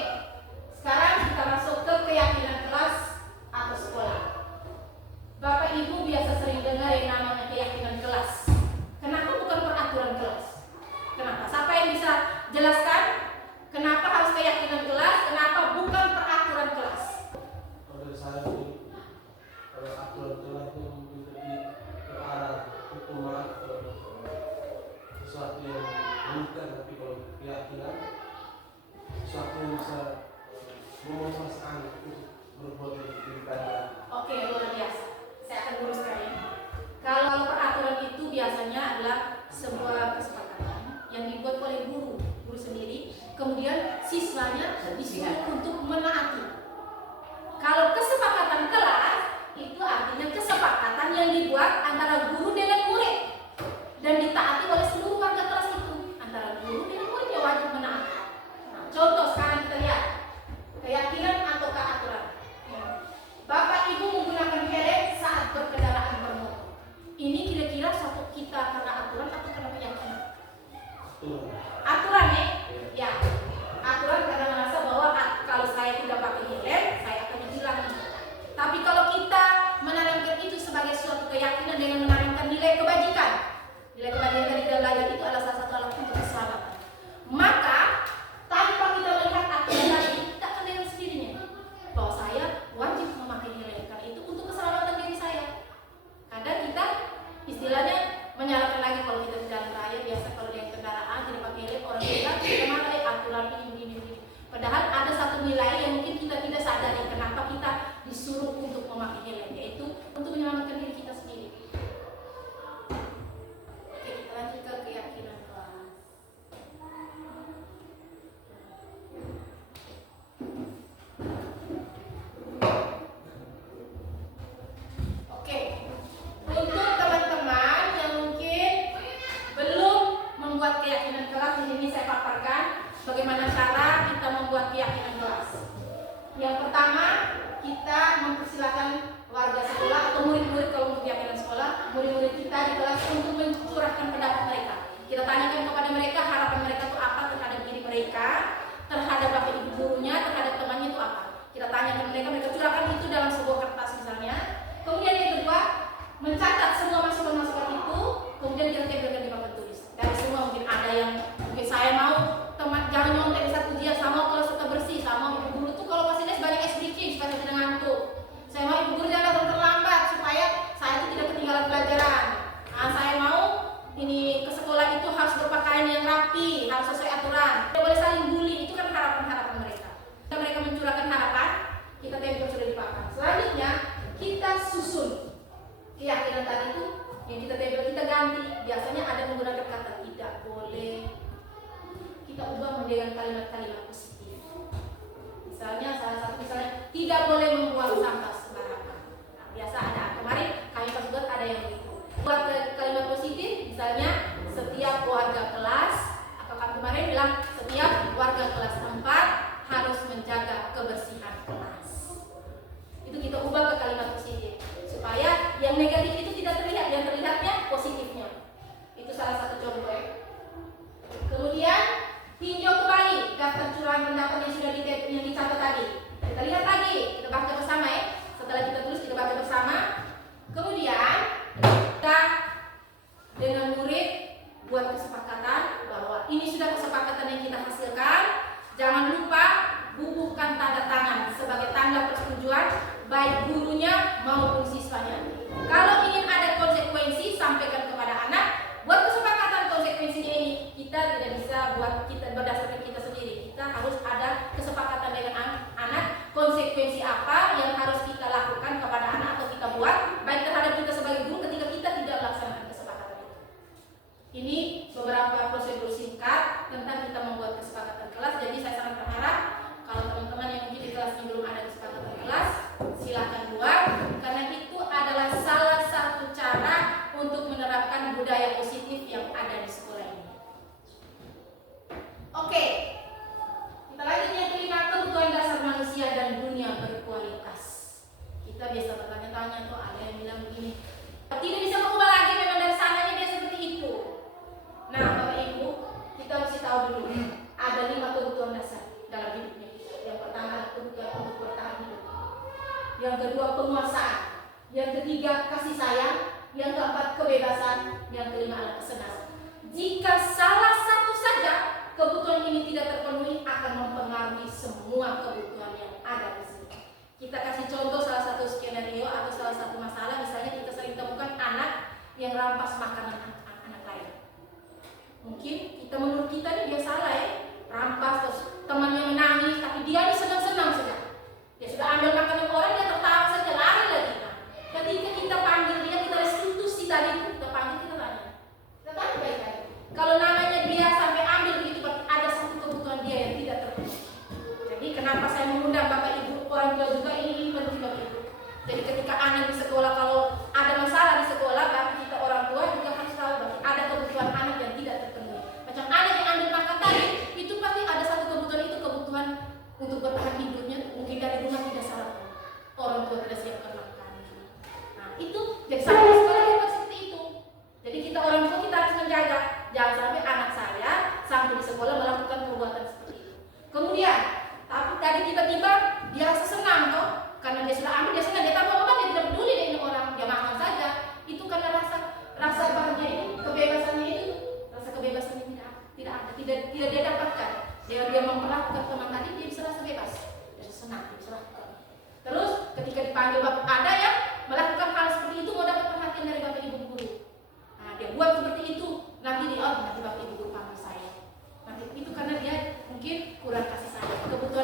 sekarang kita masuk ke keyakinan kelas atau sekolah. Bapak Ibu biasa sering dengar yang namanya keyakinan kelas. Kenapa bukan peraturan kelas? Kenapa? Siapa yang bisa jelaskan kenapa harus keyakinan kelas? Kenapa bukan peraturan kelas? Pada saya itu pada aturan kelas itu lebih ke arah hukuman atau sesuatu yang bukan, tapi kalau keyakinan sesuatu yang bisa memotivasi itu berbuat lebih baik. Oke, luar biasa. Saya akan luruskan ya. Kalau peraturan itu biasanya adalah sebuah kesepakatan yang dibuat oleh guru sendiri, kemudian siswanya disuruh untuk menaati. Kalau kesepakatan kelas itu artinya kesepakatan yang dibuat antara guru dengan murid dan ditaati oleh seluruh warga kelas itu. Antara guru dengan murid yang wajib menaati. Nah, contoh sekarang kita lihat keyakinan atau keaturan. Bapak Ibu menggunakan helm saat berkendaraan bermotor. Ini kira-kira satu kita karena aturan atau karena keyakinan? Aturan ya? Ya. Aturan karena merasa bahwa kalau saya tidak pakai helm, saya akan ditilang. Tapi kalau kita menanamkan itu sebagai suatu keyakinan dengan menanamkan nilai kebajikan. Nilai kebajikan dari belajar itu adalah salah satu alat untuk keselamatan. Maka Padahal ada satu nilai yang mungkin kita tidak sadari kenapa kita disuruh untuk memakai nilai, yaitu untuk menyelamatkan diri kita sendiri. Oke, kita lanjut ke keyakinan kelas. Oke, untuk teman-teman yang mungkin belum membuat keyakinan kelas, di sini saya paparkan bagaimana cara kita membuat keyakinan kelas. Yang pertama, kita mempersilahkan warga sekolah atau murid-murid kalau untuk keyakinan sekolah, murid-murid kita di kelas untuk mencurahkan pendapat mereka. Kita tanyakan kepada mereka harapan mereka itu apa terhadap diri mereka, terhadap bapak ibu gurunya, terhadap temannya itu apa. Kita tanyakan mereka, mereka curahkan itu dalam sebuah kertas misalnya. Kemudian yang kedua, mencatat semua masukan-masukan itu, kemudian kita tempelkan di papan tulis. Dari semua mungkin ada yang mungkin saya mau teman jangan nyontek di saat ujian, sama kelas tetap bersih, sama ibu guru tuh kalau pas les banyak SDC supaya saya tidak ngantuk. Saya mau ibu guru jangan datang terlambat supaya saya itu tidak ketinggalan pelajaran. Nah, saya mau ini ke sekolah itu harus berpakaian yang rapi, harus sesuai aturan. Tidak boleh saling bully, itu kan harapan-harapan mereka. Jika mereka mencurahkan harapan, kita tempel sudah di papan. Selanjutnya kita susun keyakinan tadi itu yang kita tempel, kita ganti. Biasanya ada menggunakan kata tidak boleh, kita ubah menjadi kalimat-kalimat positif. Misalnya salah satu misalnya tidak boleh membuang sampah sembarangan. Nah, biasa ada kemarin kami pas buat ada yang begitu. Buat kalimat positif misalnya setiap warga kelas, atau kan kemarin bilang setiap warga kelas 4 harus menjaga kebersihan kelas. Itu kita ubah ke kalimat positif supaya yang negatif itu tidak terlihat, yang terlihatnya positifnya. Itu salah satu contoh. Kemudian tinjau kembali daftar curahan pendapat yang sudah yang dicatat tadi. Kita lihat lagi, kita baca bersama ya. Setelah kita tulis kita baca bersama. Kemudian kita dengan murid buat kesepakatan bahwa ini sudah kesepakatan yang kita hasilkan. Jangan lupa bubuhkan tanda tangan sebagai tanda persetujuan baik gurunya maupun siswanya. Kalau ingin ada konsekuensi sampaikan kepada anak. Buat kesepakatan konsekuensinya ini kita tidak bisa buat kita berdasarkan kita sendiri. Kita harus ada kesepakatan dengan anak konsekuensi apa yang harus kita lakukan kepada anak atau kita buat baik terhadap kita sebagai guru ketika kita tidak melaksanakan kesepakatan itu. Ini beberapa prosedur singkat tentang kita membuat kesepakatan kelas. Jadi saya sangat berharap kalau teman-teman yang mungkin di kelas ini belum ada kesepakatan kelas, silakan buat karena itu adalah salah satu cara untuk menerapkan budaya positif yang ada di sekolah ini. Oke, kita lanjut yang kelima, kebutuhan dasar manusia dan dunia berkualitas. Kita biasa bertanya-tanya tuh ada yang bilang begini, tidak bisa berubah lagi, memang dari sananya dia seperti itu. Nah, Bapak Ibu, kita mesti tahu dulu ada 5 kebutuhan dasar dalam hidupnya. Yang pertama adalah kebutuhan untuk bertahan hidup. Yang kedua penguasaan. Yang ketiga kasih sayang. Yang keempat kebebasan. Yang kelima adalah kesenangan. Jika salah satu saja kebutuhan ini tidak terpenuhi akan mempengaruhi semua kebutuhan yang ada di sini. Kita kasih contoh salah satu skenario atau salah satu masalah. Misalnya kita sering temukan anak yang rampas makanan anak lain. Mungkin kita menurut kita nih dia salah ya, rampas terus temannya menangis tapi dia nih senang-senang saja. Dia sudah ambil makanan orang, dia tertawa saja lari lagi. Nah, ketika kita panggil dia, kita restitusi tadi, kita panggil, kita tanya. Kita tanya baik-baik. Kalau namanya dia sampai ambil begitu, ada satu kebutuhan dia yang tidak terpenuhi. Jadi kenapa saya mengundang Bapak Ibu, orang tua juga ini penting Bapak Ibu. Jadi ketika anak di sekolah, kalau ada masalah di sekolah, berarti kita orang tua juga harus tahu bahwa ada kebutuhan anak yang tidak terpenuhi. Macam anak yang ambil makan tadi, itu pasti ada satu kebutuhan, itu kebutuhan untuk bertahan hidupnya, mungkin dari rumah tidak sarapan, orang tua tidak siapkan makan. Nah itu, jadi sampai sekolah kita seperti itu. Jadi kita orang tua kita harus menjaga, jangan sampai anak saya sampai di sekolah melakukan perbuatan seperti itu. Kemudian, tapi tadi tiba-tiba dia rasa senang toh, karena dia sudah ambil, dia senang, dia tahu apa dia tidak peduli dengan orang, dia makan saja. Itu karena rasa bahagia ini, kebebasannya itu, rasa kebebasannya tidak dia dapatkan. Dia memperlakukan teman tadi, dia bisa rasa bebas, dia senang, dia bisa lakukan. Terus ketika dipanggil bapak ada yang melakukan hal seperti itu mau dapat perhatian dari bapak ibu guru. Nah dia buat seperti itu, nanti bapak ibu guru panggil saya. Nanti itu karena dia mungkin kurang kasih sayang. Kebetulan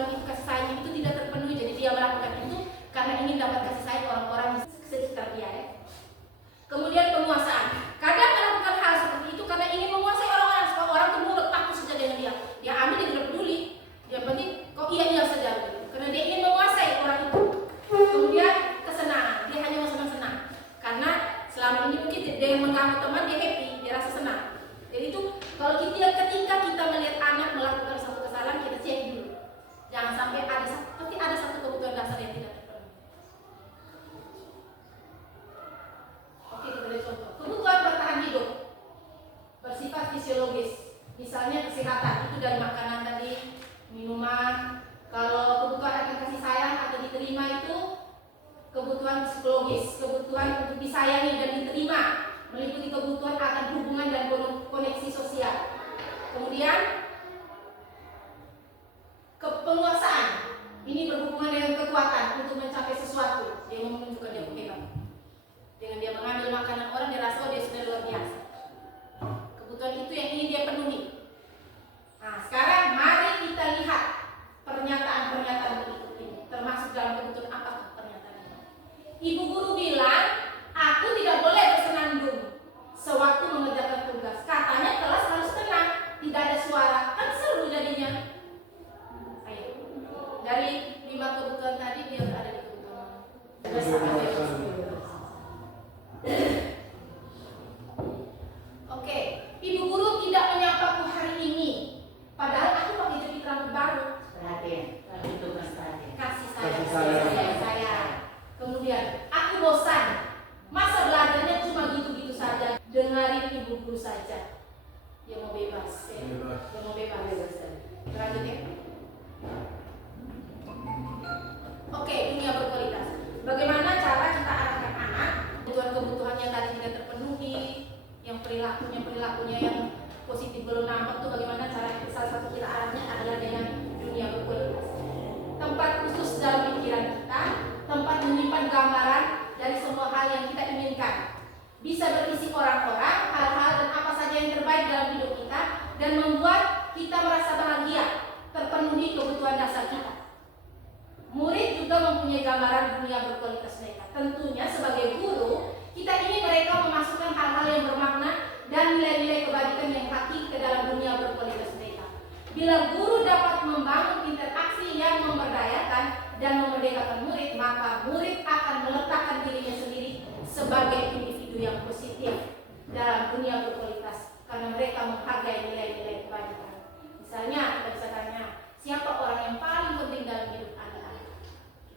sampai pasti ada satu kebutuhan dasar yang tidak terpenuhi. Oke, kita beri contoh. Kebutuhan bertahan hidup bersifat fisiologis, misalnya kesehatan, itu dari makanan tadi, minuman. Kalau kebutuhan akan kasih sayang atau diterima itu kebutuhan psikologis, kebutuhan untuk disayangi dan diterima, meliputi kebutuhan akan hubungan dan koneksi sosial. Kemudian penguasaan, ini berhubungan dengan kekuatan untuk mencapai sesuatu. Dia menunjukkan dia hebat. Dengan dia mengambil makanan orang, dia rasa dia sudah luar biasa. Kebutuhan itu yang ingin dia penuhi. Nah, sekarang mari kita lihat pernyataan-pernyataan berikut ini, termasuk dalam kebutuhan apa pernyataan ini. Ibu guru bilang, aku tidak boleh bersenandung sewaktu mengerjakan tugas. Katanya kelas harus tenang, tidak ada suara, kan seru jadinya. Ayo, dari 5 kebutuhan tadi dia berada di kebutuhan mana? Oke, ibu guru tidak menyapaku hari ini, padahal aku pakai jepit rambut baru. Perhatian, kalau itu mas perhatian. Kasih Kasih sayang. sayang. Kemudian, aku bosan. Masa belajarnya cuma gitu-gitu saja. Dengarin ibu guru saja. Dia mau bebas. Dia mau bebas. Lanjut ya. Oke, dunia berkualitas. Bagaimana cara kita arahkan anak? Kebutuhan-kebutuhannya tadi tidak terpenuhi, yang perilakunya yang positif belum nampak tuh bagaimana cara salah satu kita arahnya adalah dengan dunia berkualitas. Tempat khusus dalam pikiran kita, tempat menyimpan gambaran dari semua hal yang kita inginkan. Bisa berisi orang-orang, hal-hal dan apa saja yang terbaik dalam hidup kita dan membuat kita merasa bahagia, terpenuhi kebutuhan dasar kita. Murid juga mempunyai gambaran dunia berkualitas mereka. Tentunya sebagai guru, kita ingin mereka memasukkan hal-hal yang bermakna dan nilai-nilai kebajikan yang hakiki ke dalam dunia berkualitas mereka. Bila guru dapat membangun interaksi yang memberdayakan dan memerdekakan murid, maka murid akan meletakkan dirinya sendiri sebagai individu yang positif dalam dunia berkualitas karena mereka menghargai nilai-nilai kebajikan. Misalnya, kita bisa tanya, siapa orang yang paling penting dalam hidup Anda?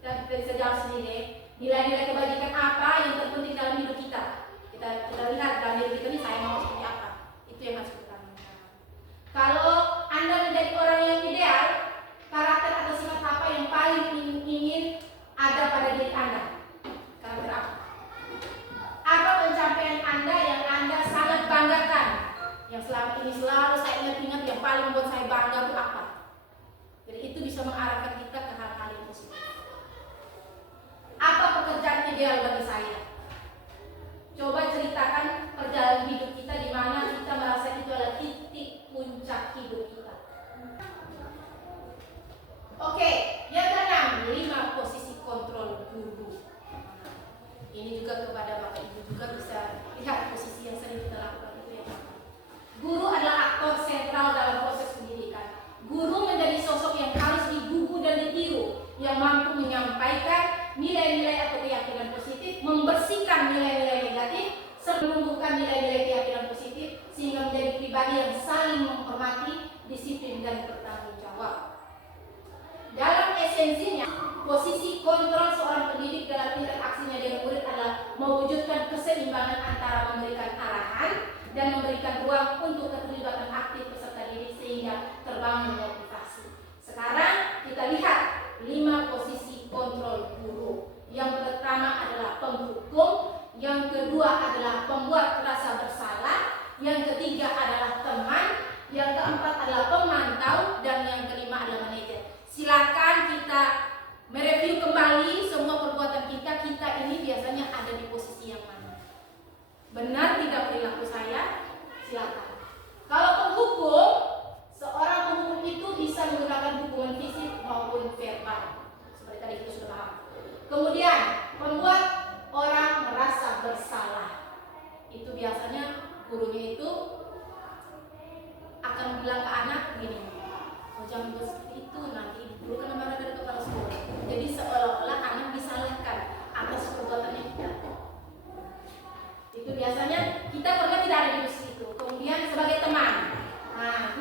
Kita bisa jawab sendiri, nilai-nilai kebajikan apa yang terpenting dalam hidup kita. Kita lihat dalam hidup kita ini saya mau seperti apa. Itu yang harus kita tanamkan. Kalau Anda menjadi orang yang ideal, karakter atau sifat apa yang paling ingin ada pada diri Anda? Karakter apa? Apa pencapaian Anda yang Anda sangat banggakan? Yang selama ini selalu saya ingat-ingat yang paling membuat saya bangga itu apa? Jadi itu bisa mengarahkan kita ke hal-hal yang positif. Apa pekerjaan ideal bagi saya? Coba ceritakan perjalanan hidup kita di mana kita merasa itu adalah titik puncak hidup kita. Oke, yang keenam, 5 posisi kontrol guru. Ini juga kepada Bapak Ibu juga bisa lihat posisi yang sering kita lakukan itu yang apa. Guru adalah aktor sentral dalam proses pendidikan. Guru menjadi sosok yang harus digugu dan ditiru, yang mampu menyampaikan nilai-nilai atau keyakinan positif, membersihkan nilai-nilai negatif, serta menumbuhkan nilai-nilai keyakinan positif sehingga menjadi pribadi yang saling menghormati, disiplin dan bertanggung jawab. Dalam esensinya, posisi kontrol seorang pendidik dalam interaksinya dengan murid adalah mewujudkan keseimbangan antara memberikan arahan dan memberikan ruang untuk keterlibatan aktif peserta didik sehingga terbangun motivasi. Sekarang kita lihat 5 posisi kontrol guru. Yang pertama adalah penghukum, yang kedua adalah pembuat rasa bersalah, yang ketiga adalah teman, yang keempat adalah pemantau, dan yang kelima adalah manajer. Silakan kita mereview kembali semua perbuatan kita ini biasanya ada di posisi yang mana. Benar tidak perilaku saya? Silakan. Kalau penghukum, seorang penghukum itu bisa menggunakan hukuman fisik maupun verbal. Seperti tadi kita sudah paham. Kemudian, membuat orang merasa bersalah. Itu biasanya gurunya itu akan bilang ke anak gini, oh jangan buat seperti itu, nanti guru kena marah dari kepala sekolah. Jadi seolah-olah anak disalahkan atas perbuatannya kita. Itu biasanya kita pernah tidak ada di situ. Kemudian sebagai teman, nah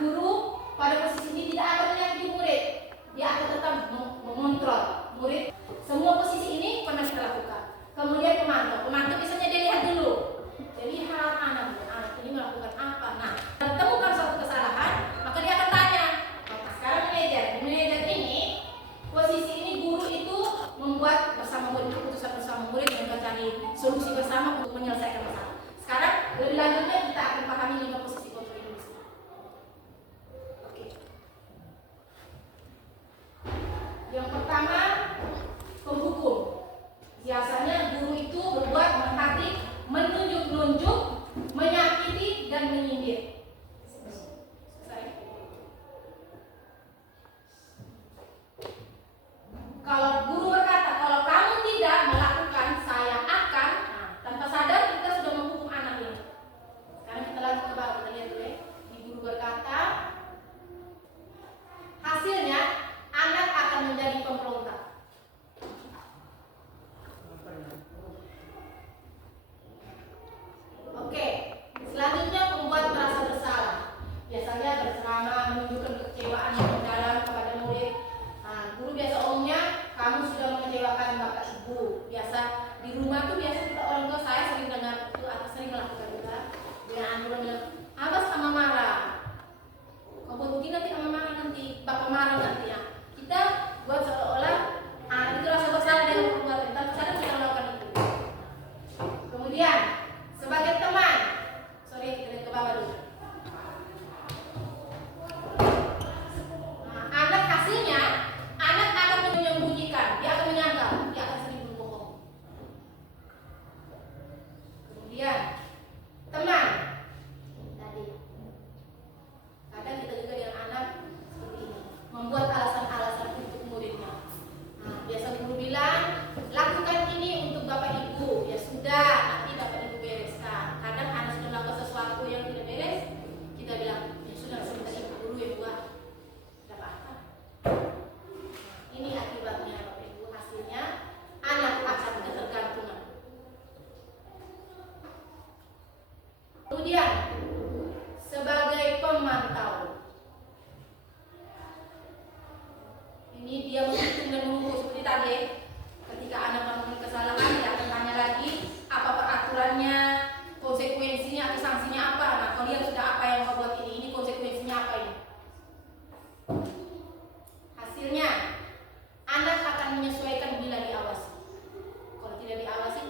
menunjukkan kekecewaan yang mendalam kepada murid. Guru biasa umumnya kamu sudah mengecewakan bapak ibu. Biasa di rumah tuh biasa kita orang tua, saya sering dengar itu atau sering melakukan juga dengan anak bilang, abas ama marah, kau buat begini nanti ama marah, nanti bapak marah nanti ya. Kita buat seolah-olah itu rasa bersalah dengan perbuatan, tapi kadang kita melakukan itu. Kemudian sebagai teman, sorry kita lihat ke bawah dulu. Anak hasilnya, anak akan menyembunyikan, dia akan menyangkal, dia akan sering berbohong. Kemudian teman, tadi kadang kita juga dengan anak seperti ini, membuat alasan-alasan untuk muridnya. Biasa guru bilang, lakukan ini untuk bapak ibu, ya sudah, nanti bapak ibu bereskan. Kadang anak sudah melakukan sesuatu yang tidak beres, kita bilang, ya sudah, minta ibu dulu ya buat. Tidak apa-apa. Ini akibatnya bapak ibu, hasilnya anak akan ketergantungan. Kemudian sebagai pemantau, ini dia menghitung dan mengukur seperti tadi. Ketika anak melakukan kesalahan, dia akan tanya lagi apa peraturannya, konsekuensinya atau sanksinya apa. Nah, kalau lihat sudah apa yang kau buat ini konsekuensinya apa ini. Hasilnya anak akan menyesuaikan bila diawasi. Kalau tidak diawasi,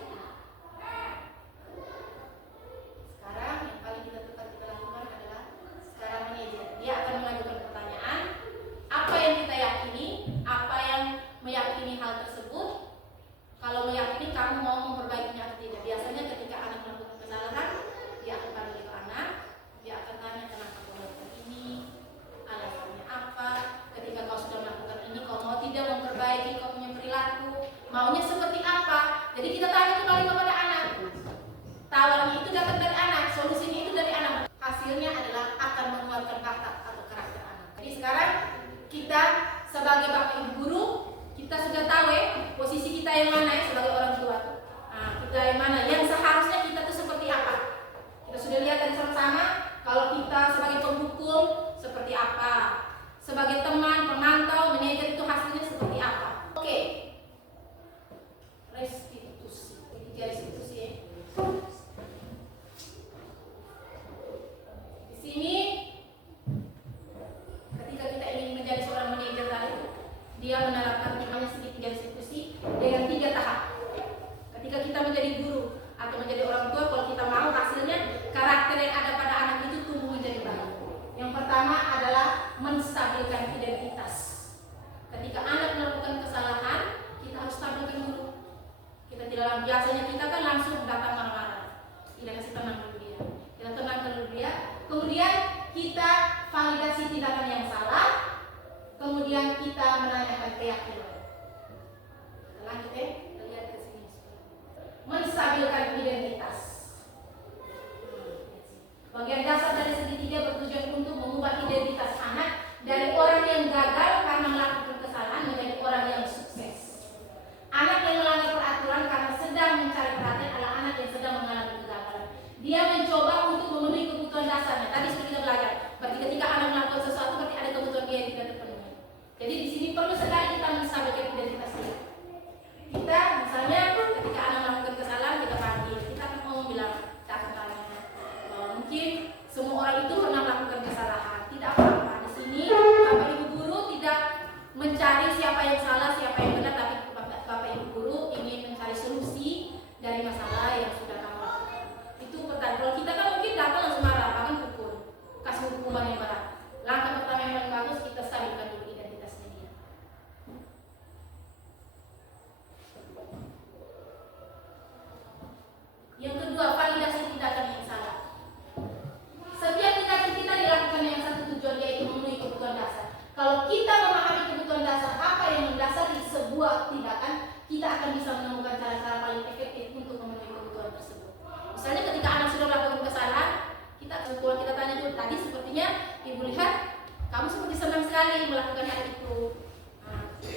sekarang yang paling kita lakukan adalah sekarang manajer. Dia akan mengajukan pertanyaan, apa yang kita yakini, apa yang meyakini hal tersebut. Kalau meyakini kamu mau memperbaikinya atau tidak. Biasanya ketika anak melakukan kesalahan, dia akan panggil ke anak, dia akan tanya kenapa kau melakukan ini, alasannya apa. Ketika kau sudah melakukan ini, kau mau tidak memperbaiki kau punya perilaku, maunya seperti apa. Jadi kita tanya kembali kepada anak. Tawarannya itu datang dari anak, solusinya itu dari anak. Hasilnya adalah akan menguatkan watak atau karakter anak. Jadi sekarang kita sebagai bapak ibu guru, kita sudah tahu ya posisi kita yang mana ya sebagai orang tua. Kita yang mana, yang seharusnya kita tuh seperti apa. Kita sudah lihat tadi sama-sama. Kalau kita sebagai penghukum seperti apa, sebagai teman, pemantau, manajer itu hasilnya seperti apa. Oke. Restitusi. Ini restitusi ya. Di sini ketika kita ingin menjadi seorang manajer tadi, dia menerapkan namanya segitiga restitusi dengan 3 tahap. Ketika kita menjadi guru atau menjadi orang tua, kalau kita mau hasilnya karakter yang ada pada anak itu tumbuh menjadi baik. Yang pertama adalah menstabilkan identitas. Ketika anak melakukan kesalahan, kita harus stabilkan dulu. Kita tidak, biasanya kita kan langsung datang marah-marah, tidak kasih tenang dulu dia. Kita tenangkan dulu dia. Kemudian kita validasi tindakan yang salah. Kemudian kita menanyakan keyakinan. Lanjut ya, kita lihat ke sini. Menstabilkan identitas. Bagian dasar dari segitiga bertujuan untuk mengubah identitas anak dari orang yang gagal karena melakukan kesalahan menjadi orang yang sukses. Anak yang melanggar peraturan karena sedang mencari perhatian adalah anak yang sedang mengalami kegagalan. Dia mencoba untuk memenuhi kebutuhan dasarnya. Tadi sudah kita belajar. Berarti ketika anak melakukan sesuatu, berarti ada kebutuhan dia yang tidak terpenuhi. Jadi di sini perlu sekali kita menstabilkan identitas dia. Kita misalnya ketika anak melakukan kesalahan, kita panggil, kita akan mau bilang, kita akan tanya, mungkin semua orang itu pernah melakukan kesalahan, tidak apa-apa. Di sini bapak ibu guru tidak mencari siapa yang salah, siapa yang benar, tapi bapak ibu guru ingin mencari solusi dari masalah yang sudah kamu lakukan. Itu pertanyaan. Kalau kita kan mungkin datang langsung marah, bahkan pukul, kasih hukuman yang berat. Langkah pertama yang paling bagus, kita stabilkan dulu identitasnya dia. Yang kedua, validasi tindakan yang salah. Setiap tindakan kita dilakukan dengan satu tujuan, yaitu memenuhi kebutuhan dasar. Kalau kita memahami kebutuhan dasar apa yang mendasari sebuah tindakan, kita akan bisa menemukan cara-cara paling efektif untuk memenuhi kebutuhan tersebut. Misalnya ketika anak sudah melakukan kesalahan, kita tanya dulu, tadi sepertinya ibu lihat kamu seperti senang sekali melakukan hal itu.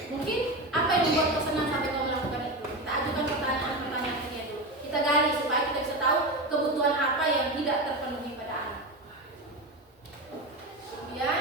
Mungkin apa yang membuat kau senang sampai kau melakukan itu? Kita ajukan pertanyaan-pertanyaannya dulu. Kita gali supaya kita bisa tahu kebutuhan apa yang tidak terpenuhi pada anak. Kemudian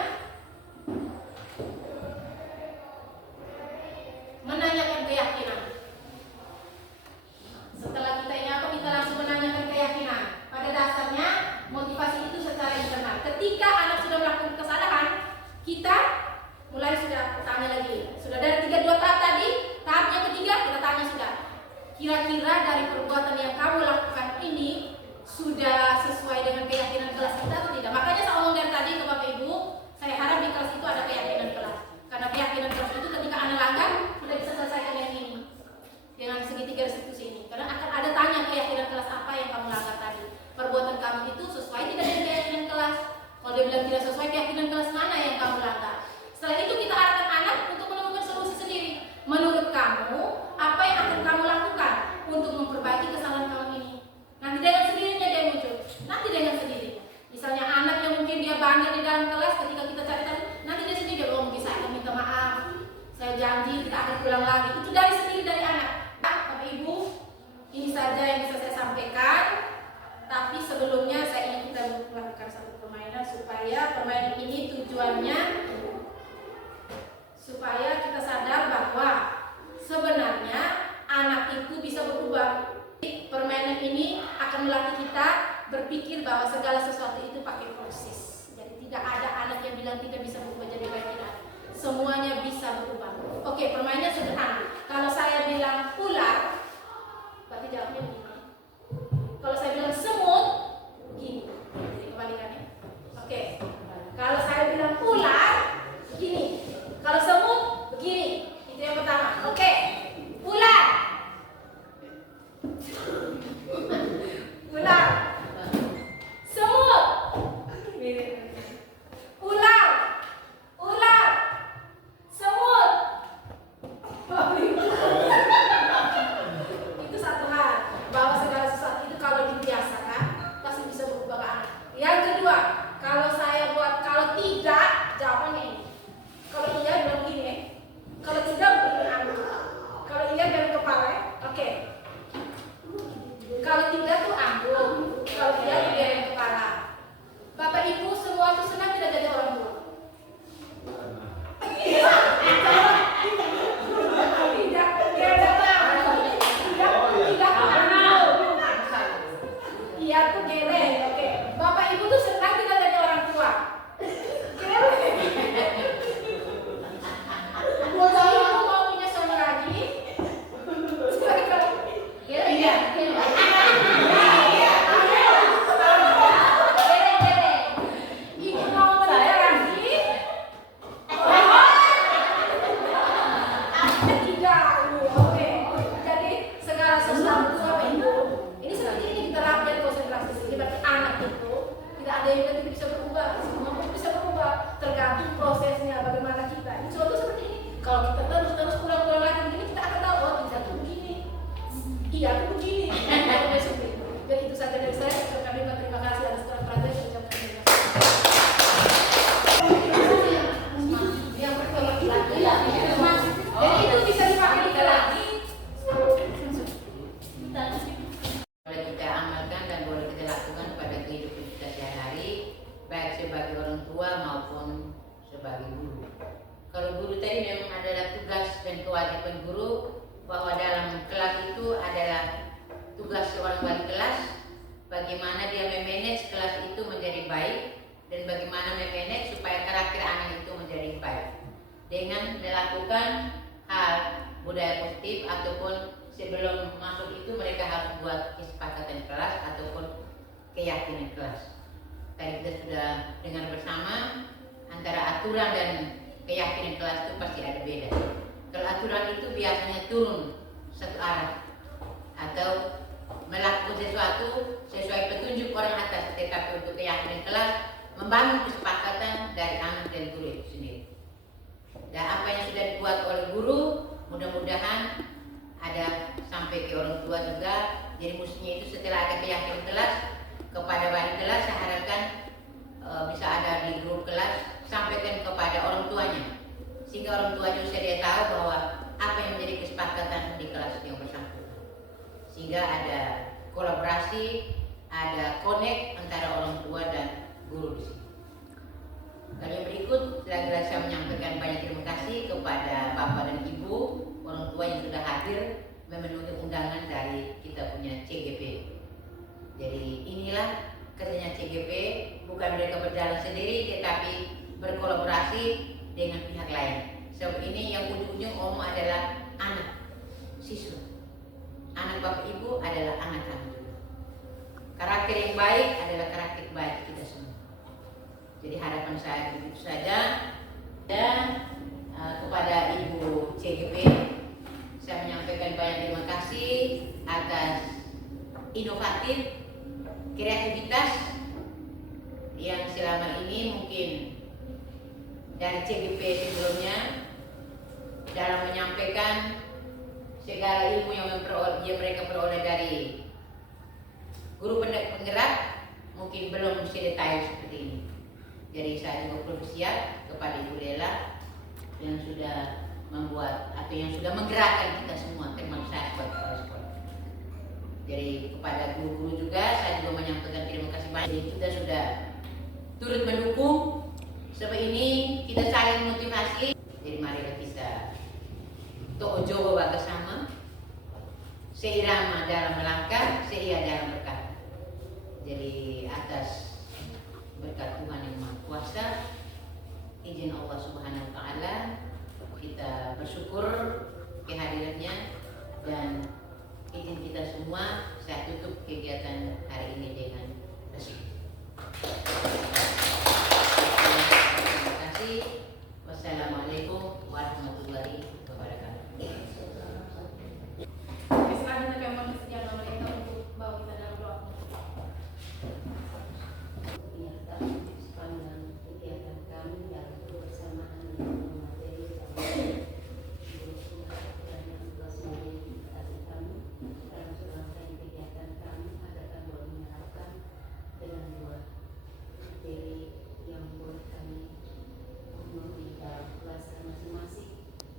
tadi memang adalah tugas dan kewajiban guru, bahwa dalam kelas itu adalah tugas seorang wali kelas, bagaimana dia memanage kelas itu menjadi baik dan bagaimana memanage supaya karakter anak itu menjadi baik dengan melakukan hal budaya positif, ataupun sebelum masuk itu mereka harus buat kesepakatan kelas ataupun keyakinan kelas. Tadi kita sudah dengar bersama antara aturan dan keyakinan kelas itu pasti ada beda. Kalau aturan itu biasanya turun satu arah atau melakukan sesuatu sesuai petunjuk orang atas, tetapi untuk keyakinan kelas membangun kesepakatan dari anak dan guru itu sendiri. Dan apa yang sudah dibuat oleh guru mudah-mudahan ada sampai ke orang tua juga. Jadi mestinya itu setelah ada keyakinan kelas kepada wali kelas, saya harapkan bisa ada di grup kelas, sampaikan kepada orang tuanya sehingga orang tua juga dia tahu bahwa apa yang menjadi kesepakatan di kelas yang bersangkutan, sehingga ada kolaborasi, ada connect antara orang tua dan guru di sini. Dan yang berikut, lagi-lagi saya menyampaikan banyak terima kasih kepada Bapak dan Ibu orang tua yang sudah hadir memenuhi undangan dari kita punya CGP. Jadi inilah kerjanya CGP, bukan mereka berjalan sendiri tetapi berkolaborasi dengan pihak lain. Sebab ini yang ujung-ujung omong adalah anak siswa. Anak Bapak Ibu adalah anak kami juga. Karakter yang baik adalah karakter baik kita semua. Jadi harapan saya begitu saja. Dan kepada Ibu CGP saya menyampaikan banyak terima kasih atas inovatif, kreativitas yang selama ini mungkin dari CGP sebelumnya dalam menyampaikan segala ilmu yang mereka peroleh dari guru penggerak mungkin belum sedetail seperti ini. Jadi saya juga perlu siap kepada Ibu Lela yang sudah membuat atau yang sudah menggerakkan kita semua, termasuk saya sekolah. Jadi kepada guru-guru juga saya juga menyampaikan terima kasih banyak. Jadi kita sudah turut mendukung, sebab ini kita saling motivasi. Jadi marilah kita to'o bersama, seirama dalam melangkah, seia dalam berkata. Jadi atas berkat Tuhan yang Maha Kuasa, izin Allah Subhanahu Wa Taala, kita bersyukur kehadirannya dan izin kita semua saya tutup kegiatan hari ini dengan resmi. Terima kasih. Wassalamualaikum warahmatullahi wabarakatuh. Selanjutnya kami mohon kesediaan mereka untuk bawa kita dalam doa. Ternyata sepanjang kegiatan kami dalam kebersamaan yang memateri dalam serangkaian kegiatan kami agar kami menerapkan dengan dua materi yang buat kami memenuhi dalam kelas masing-masing,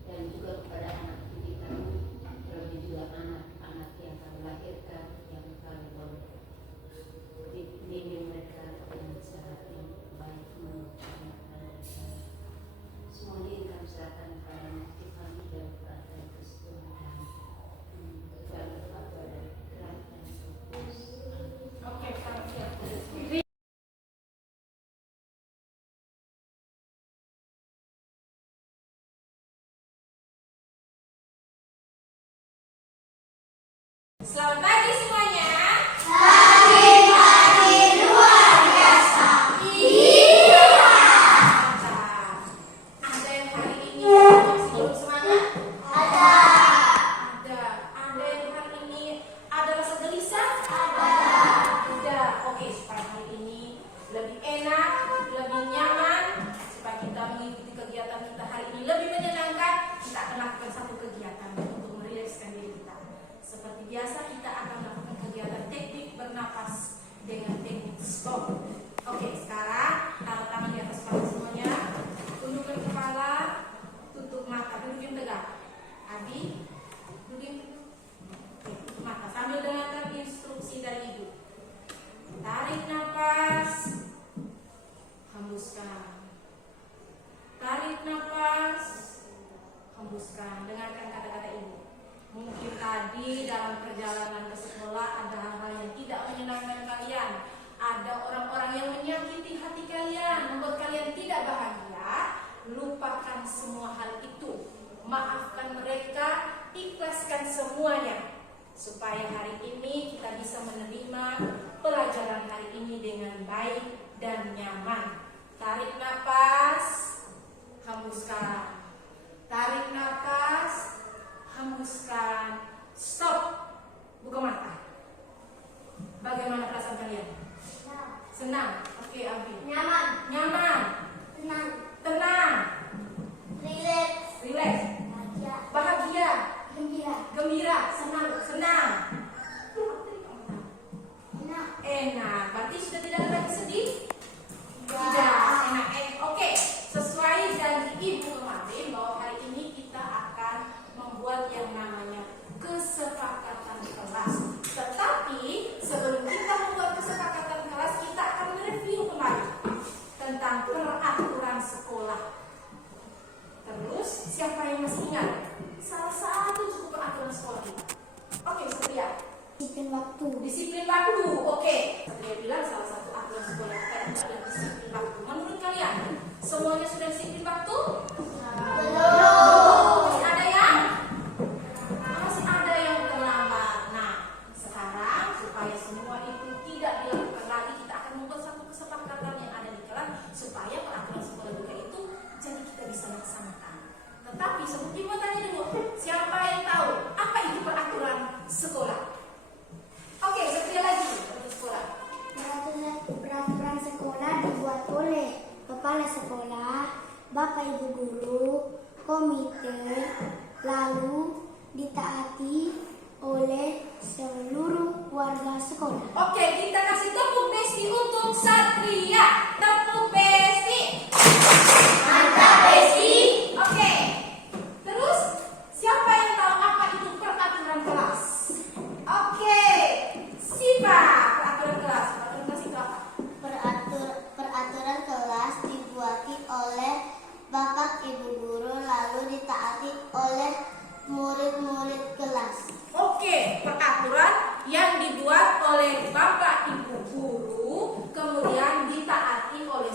dan juga kepada anak didik kami, terlebih juga anak-anak yang kami lahirkan, yang kami boleh dibimbing mereka dengan cara yang baik menurut mereka. Semuanya yang kami serahkan kepada motif kami dan kepada kesetujuan dan kepada gerak dan fokus. Oke, selamat siang. Selamat pagi semuanya. Ada yang hari ini masih belum semangat? Ada. Ada yang hari ini ada rasa gelisah? Ada. Oke, supaya hari ini lebih enak, lebih nyaman, supaya kita mengikuti kegiatan kita hari ini lebih menyenangkan, kita akan lakukan satu kegiatan untuk merilekskan diri kita. Seperti biasa kita akan melakukan kegiatan teknik bernapas dengan teknik stop. Oke, sekarang taruh tangan di atas kepala semuanya, tundukkan kepala, tutup mata, dudukin tegak. Abi, dudukin. Oke, tutup mata sambil dengarkan instruksi dari ibu. Tarik nafas, hembuskan. Tarik nafas, hembuskan. Dengarkan kata-kata ibu. Mungkin tadi dalam perjalanan ke sekolah ada hal-hal yang tidak menyenangkan kalian. Ada orang-orang yang menyakiti hati kalian, membuat kalian tidak bahagia. Lupakan semua hal itu. Maafkan mereka, ikhlaskan semuanya. Supaya hari ini kita bisa menerima pelajaran hari ini dengan baik dan nyaman. Tarik nafas, hembuskan. Tarik nafas, hembuskan. Stop. Buka mata. Bagaimana perasaan kalian? Senang. Oke, Abi. Nyaman, Nyaman. tenang, Tenang. rileks, Rileks. bahagia, Bahagia. gembira, Gembira. Senang. Senang. enak, Enak. Berarti sudah tidak ada lagi sedih? Tidak. Enak. Oke. Sesuai janji ibu kemarin bahwa hari ini kita akan membuat yang namanya kesepakatan kelas. Tetapi sebelum kita membuat kesepakatan kelas, kita akan mereview kembali tentang peraturan sekolah. Terus siapa yang masih ingat? Salah satu cukup peraturan sekolah kita. Oke, Satria. disiplin waktu, Disiplin waktu. Oke. Satria bilang salah satu aturan sekolah kita itu adalah disiplin waktu. Menurut kalian, semuanya sudah disiplin waktu? belum, Masih ada yang? Masih ada yang terlambat. Nah, sekarang supaya semua itu tidak dilakukan lagi, kita akan membuat satu kesepakatan yang ada di kelas supaya peraturan sekolah juga itu jadi kita bisa laksanakan. Tetapi sebelum ibu tanya dulu, siapa yang tahu apa itu peraturan sekolah? Oke, sekali lagi peraturan sekolah. peraturan sekolah dibuat oleh kepala sekolah, bapak ibu guru, komite, lalu ditaati oleh seluruh warga sekolah. Oke, kita kasih tepuk besti untuk Satria. Tepuk besti. Mantap besti. Oke. Terus siapa yang tahu apa itu peraturan kelas? Oke. Siapa peraturan kelas? Peraturan kelas itu apa? Peraturan kelas dibuat oleh bapak ibu guru, lalu ditaati oleh murid-murid kelas. Oke, peraturan yang dibuat oleh bapak ibu guru kemudian ditaati oleh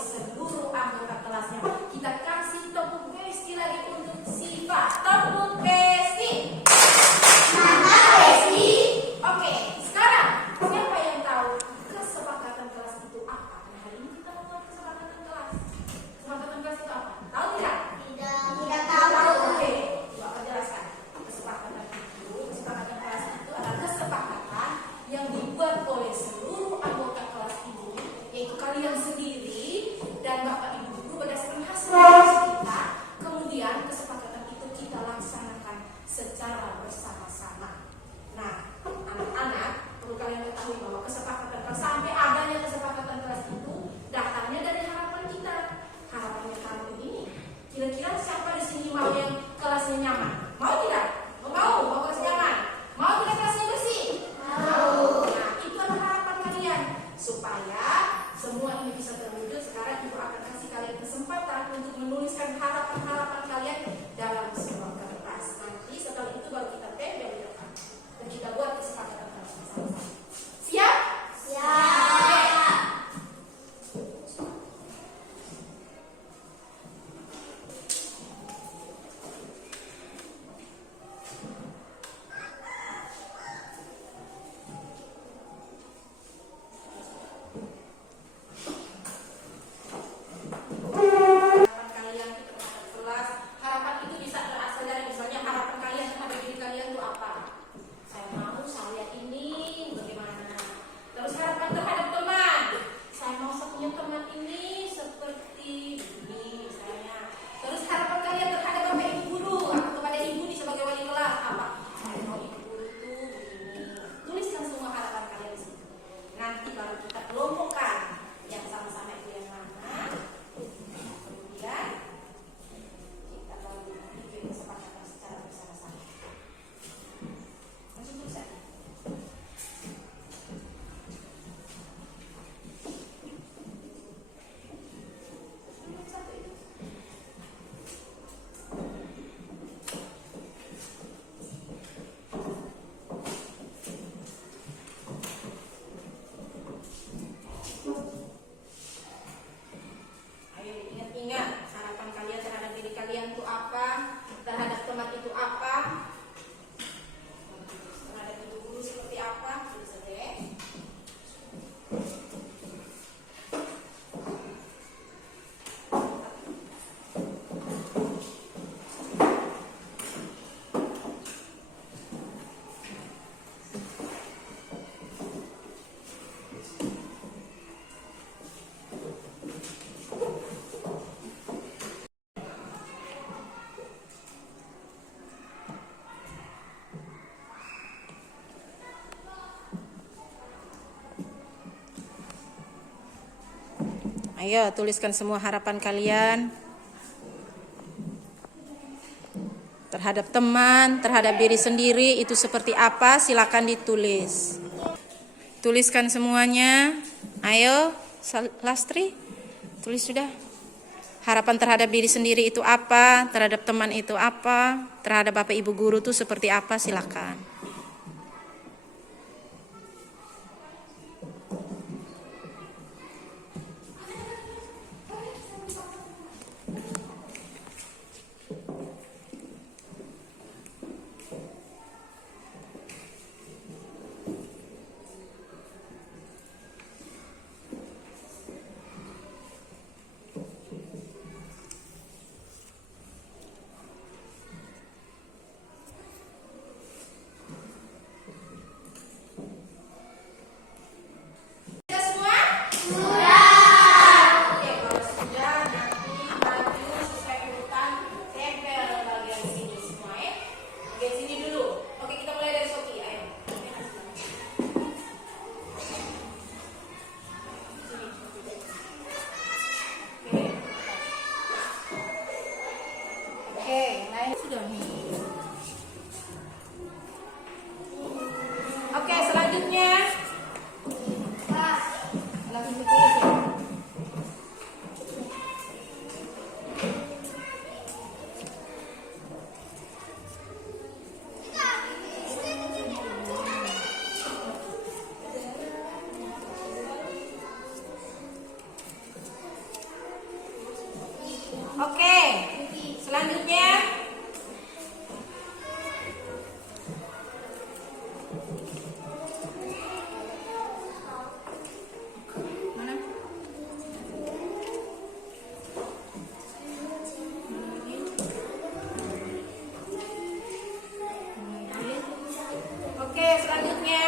itu apa, terhadap teman itu apa, terhadap ibu guru seperti apa, tulis saja ya. Ayo tuliskan semua harapan kalian terhadap teman, terhadap diri sendiri itu seperti apa, silakan ditulis. Tuliskan semuanya. Ayo Lastri, tulis sudah. Harapan terhadap diri sendiri itu apa, terhadap teman itu apa, terhadap Bapak Ibu guru itu seperti apa, silakan. Oke, selanjutnya langsung ditulis ya. Oke, selanjutnya mana? Oke, selanjutnya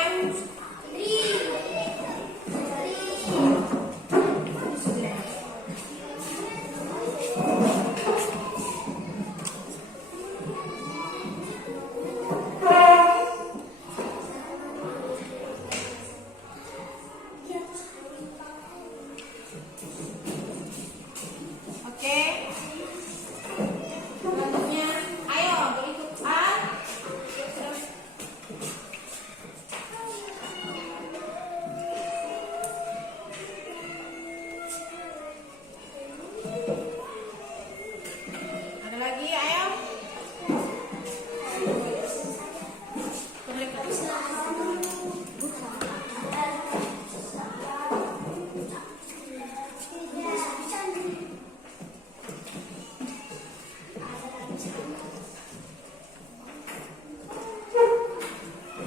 oke. Selanjutnya, ayo berikut A. Ada lagi, ayo.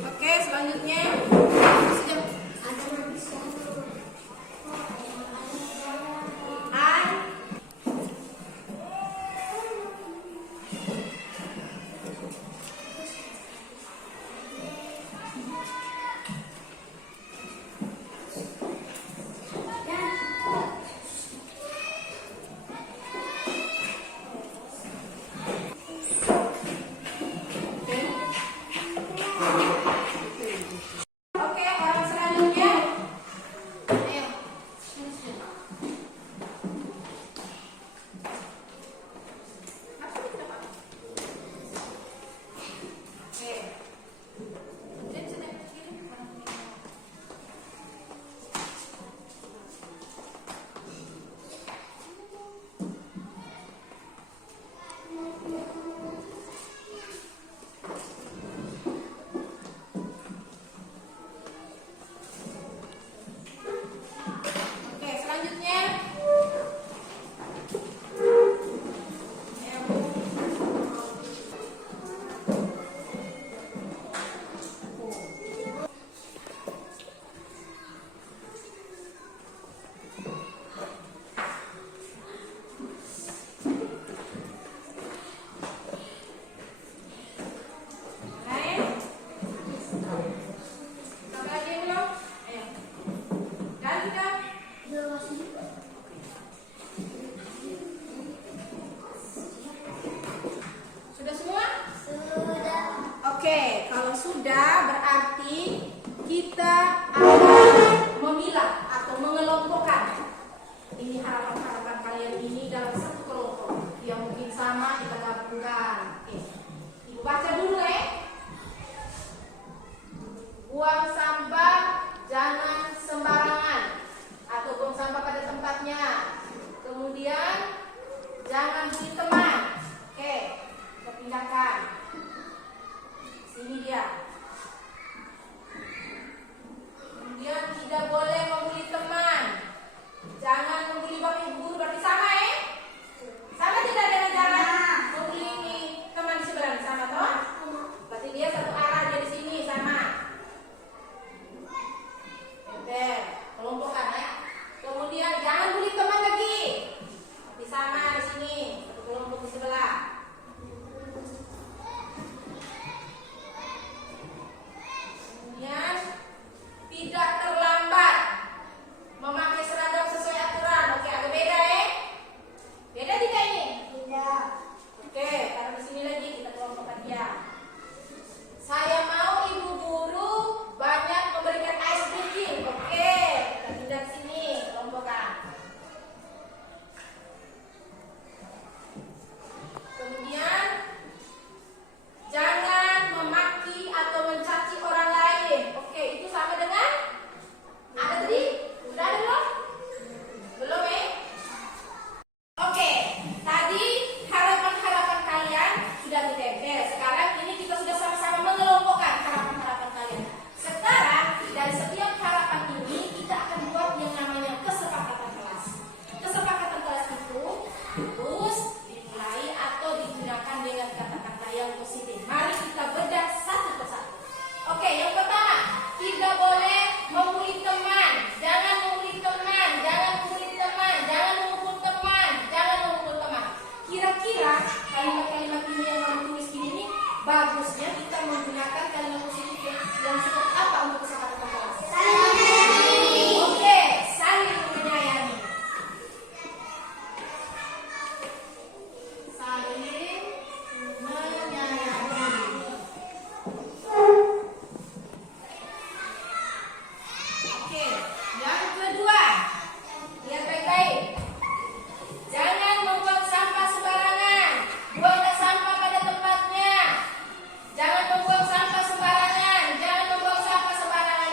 Oke, selanjutnya A. sudah, berarti kita akan memilah atau mengelompokkan ini harapan-harapan kalian ini dalam satu kelompok yang mungkin sama kita gabungkan. Oke, Ibu baca dulu buang sampah jangan sembarangan atau buang sampah pada tempatnya. Kemudian jangan bully teman. Oke, kita pindahkan. Sini dia. Kemudian tidak boleh membuli teman. Jangan membuli bapak ibu guru, berarti sama Sama tidak dengan jangan membuli teman di sebelah, sama toh? Berarti dia satu arah, dia di sini sama. Kelompokkan Kemudian jangan bully teman lagi. Tapi sama di sini, satu kelompok di sebelah. Kemudian tidak terlambat memakai seragam sesuai aturan. Oke, agak beda Beda tidak ini? Tidak. Oke, taruh di sini lagi, kita kelompokkan dia. Saya mau ibu guru banyak memberikan ice breaking. Oke, kita pindah ke sini, kelompokkan. Kemudian jangan memaki atau mencaci orang lain. Oke, itu sama dengan ada tadi? Udah ada belum? Belum Oke, tadi harapan-harapan kalian sudah ditempel. Sekarang ini kita sudah sama-sama mengelompokkan harapan-harapan kalian. Sekarang dari setiap harapan ini kita akan buat yang namanya kesepakatan kelas. Kesepakatan kelas itu terus dimulai atau digunakan dengan kata-kata yang positif. Mari kita bedah satu persatu. Oke, yang pertama, tidak boleh membuli teman. Jangan membuli teman, jangan membuli teman, jangan memukul teman, jangan memukul teman. Kira-kira kalimat-kalimat ini yang kamu tulis ini bagusnya kita menggunakan kalimat positif yang seperti apa untuk kesepakatan kelas? Oke, saling menyayangi. Saling menyayangi. Oke, yang kedua, lihat baik-baik. Jangan membuang sampah sembarangan. Buanglah sampah pada tempatnya. Jangan membuang sampah sembarangan. Jangan membuang sampah sembarangan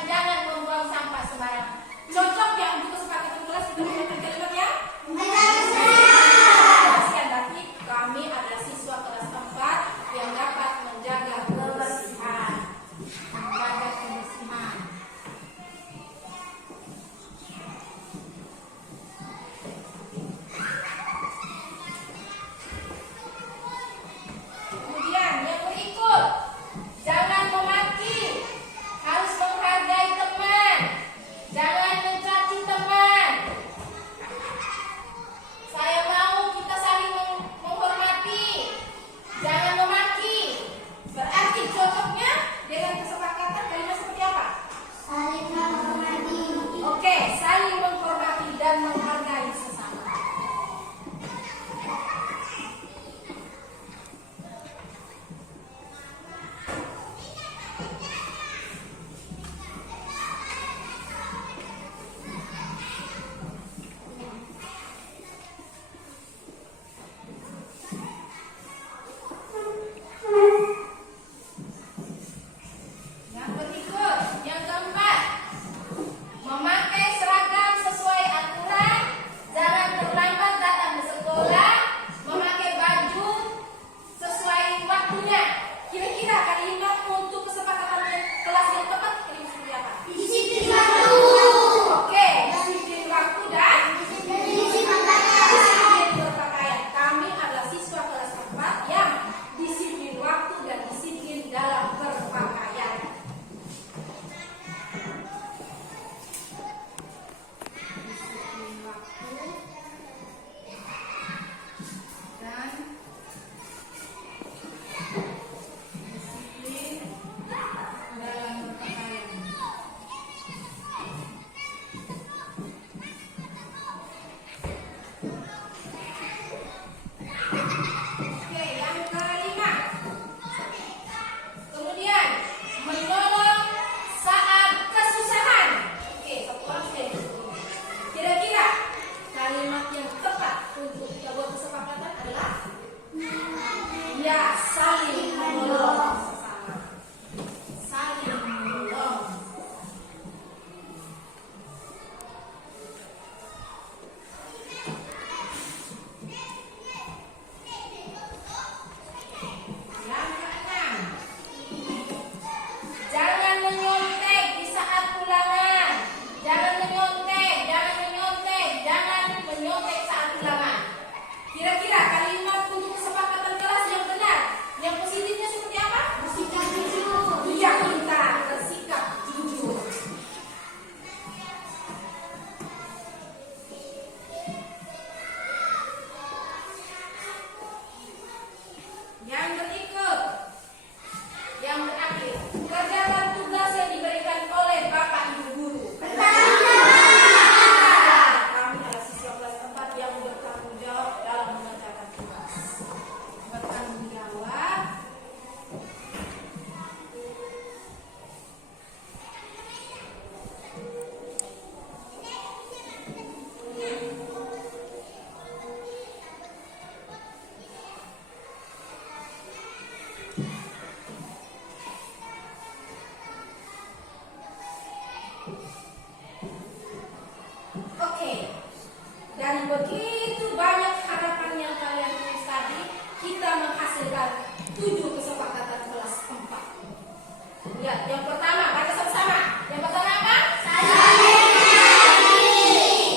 menghasilkan 7 kesepakatan kelas 4. Ya, yang pertama baca sama-sama. Yang pertama apa?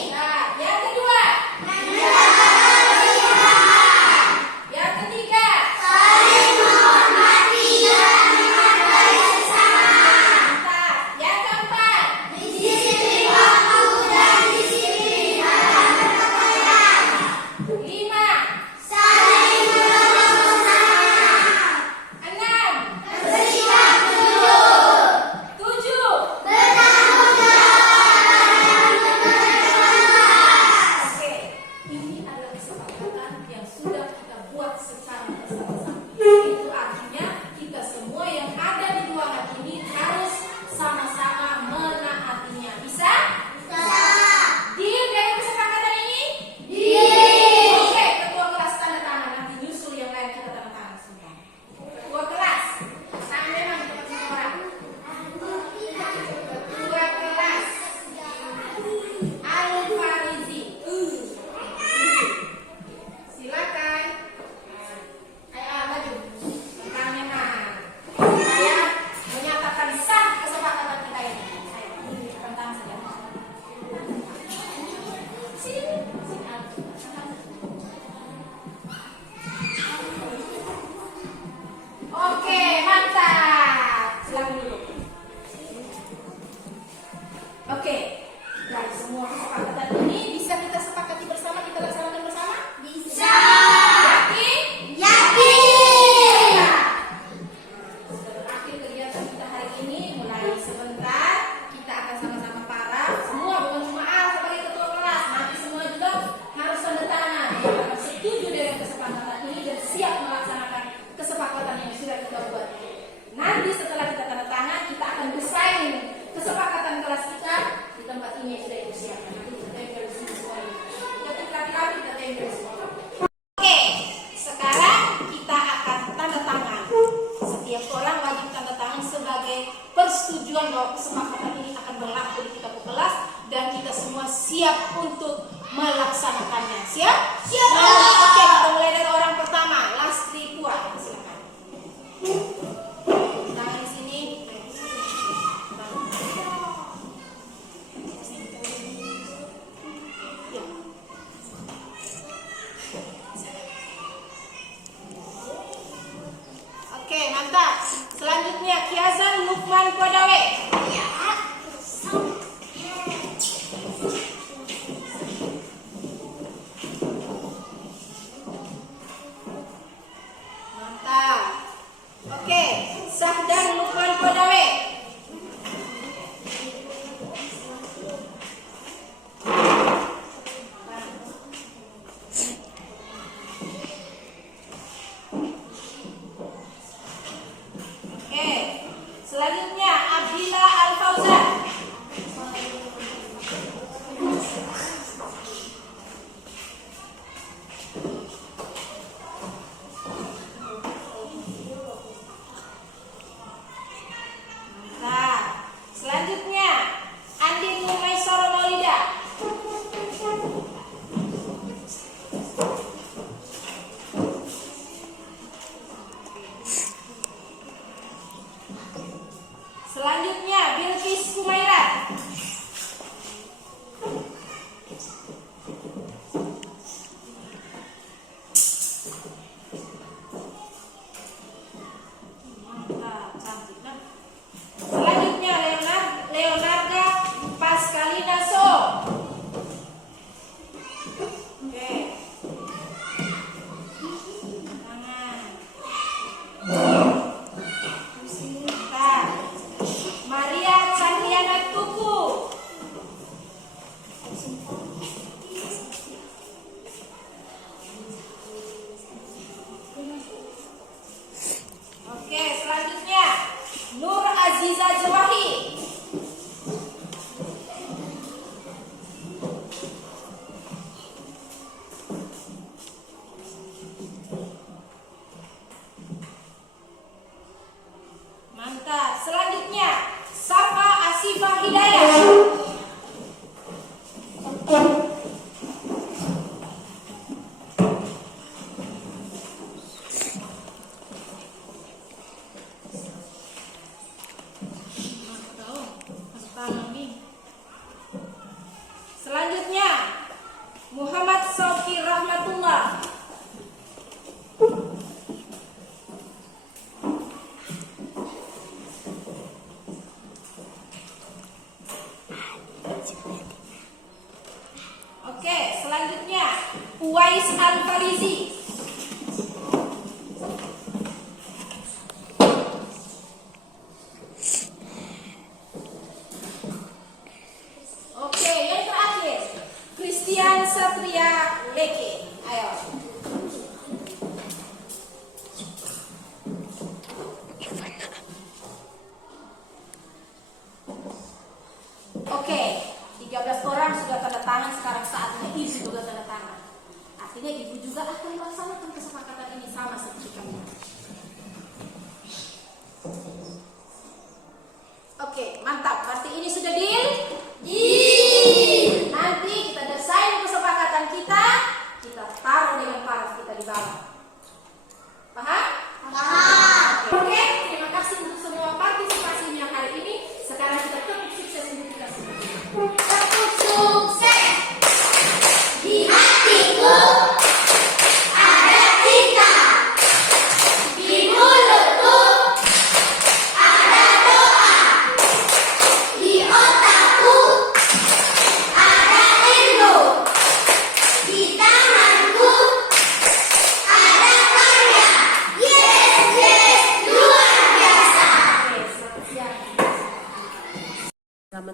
Nah, yang kedua. Yang ketiga. Mantap. Yang keempat. Lima. 5.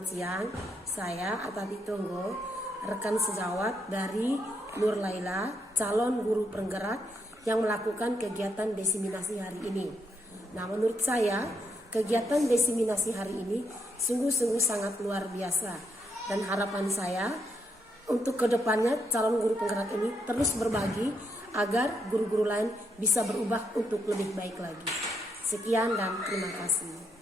Selamat siang, saya Atati Tonggo, rekan sejawat dari Nur Laila, calon guru penggerak yang melakukan kegiatan diseminasi hari ini. Nah, menurut saya, kegiatan diseminasi hari ini sungguh-sungguh sangat luar biasa. Dan harapan saya untuk kedepannya calon guru penggerak ini terus berbagi agar guru-guru lain bisa berubah untuk lebih baik lagi. Sekian dan terima kasih.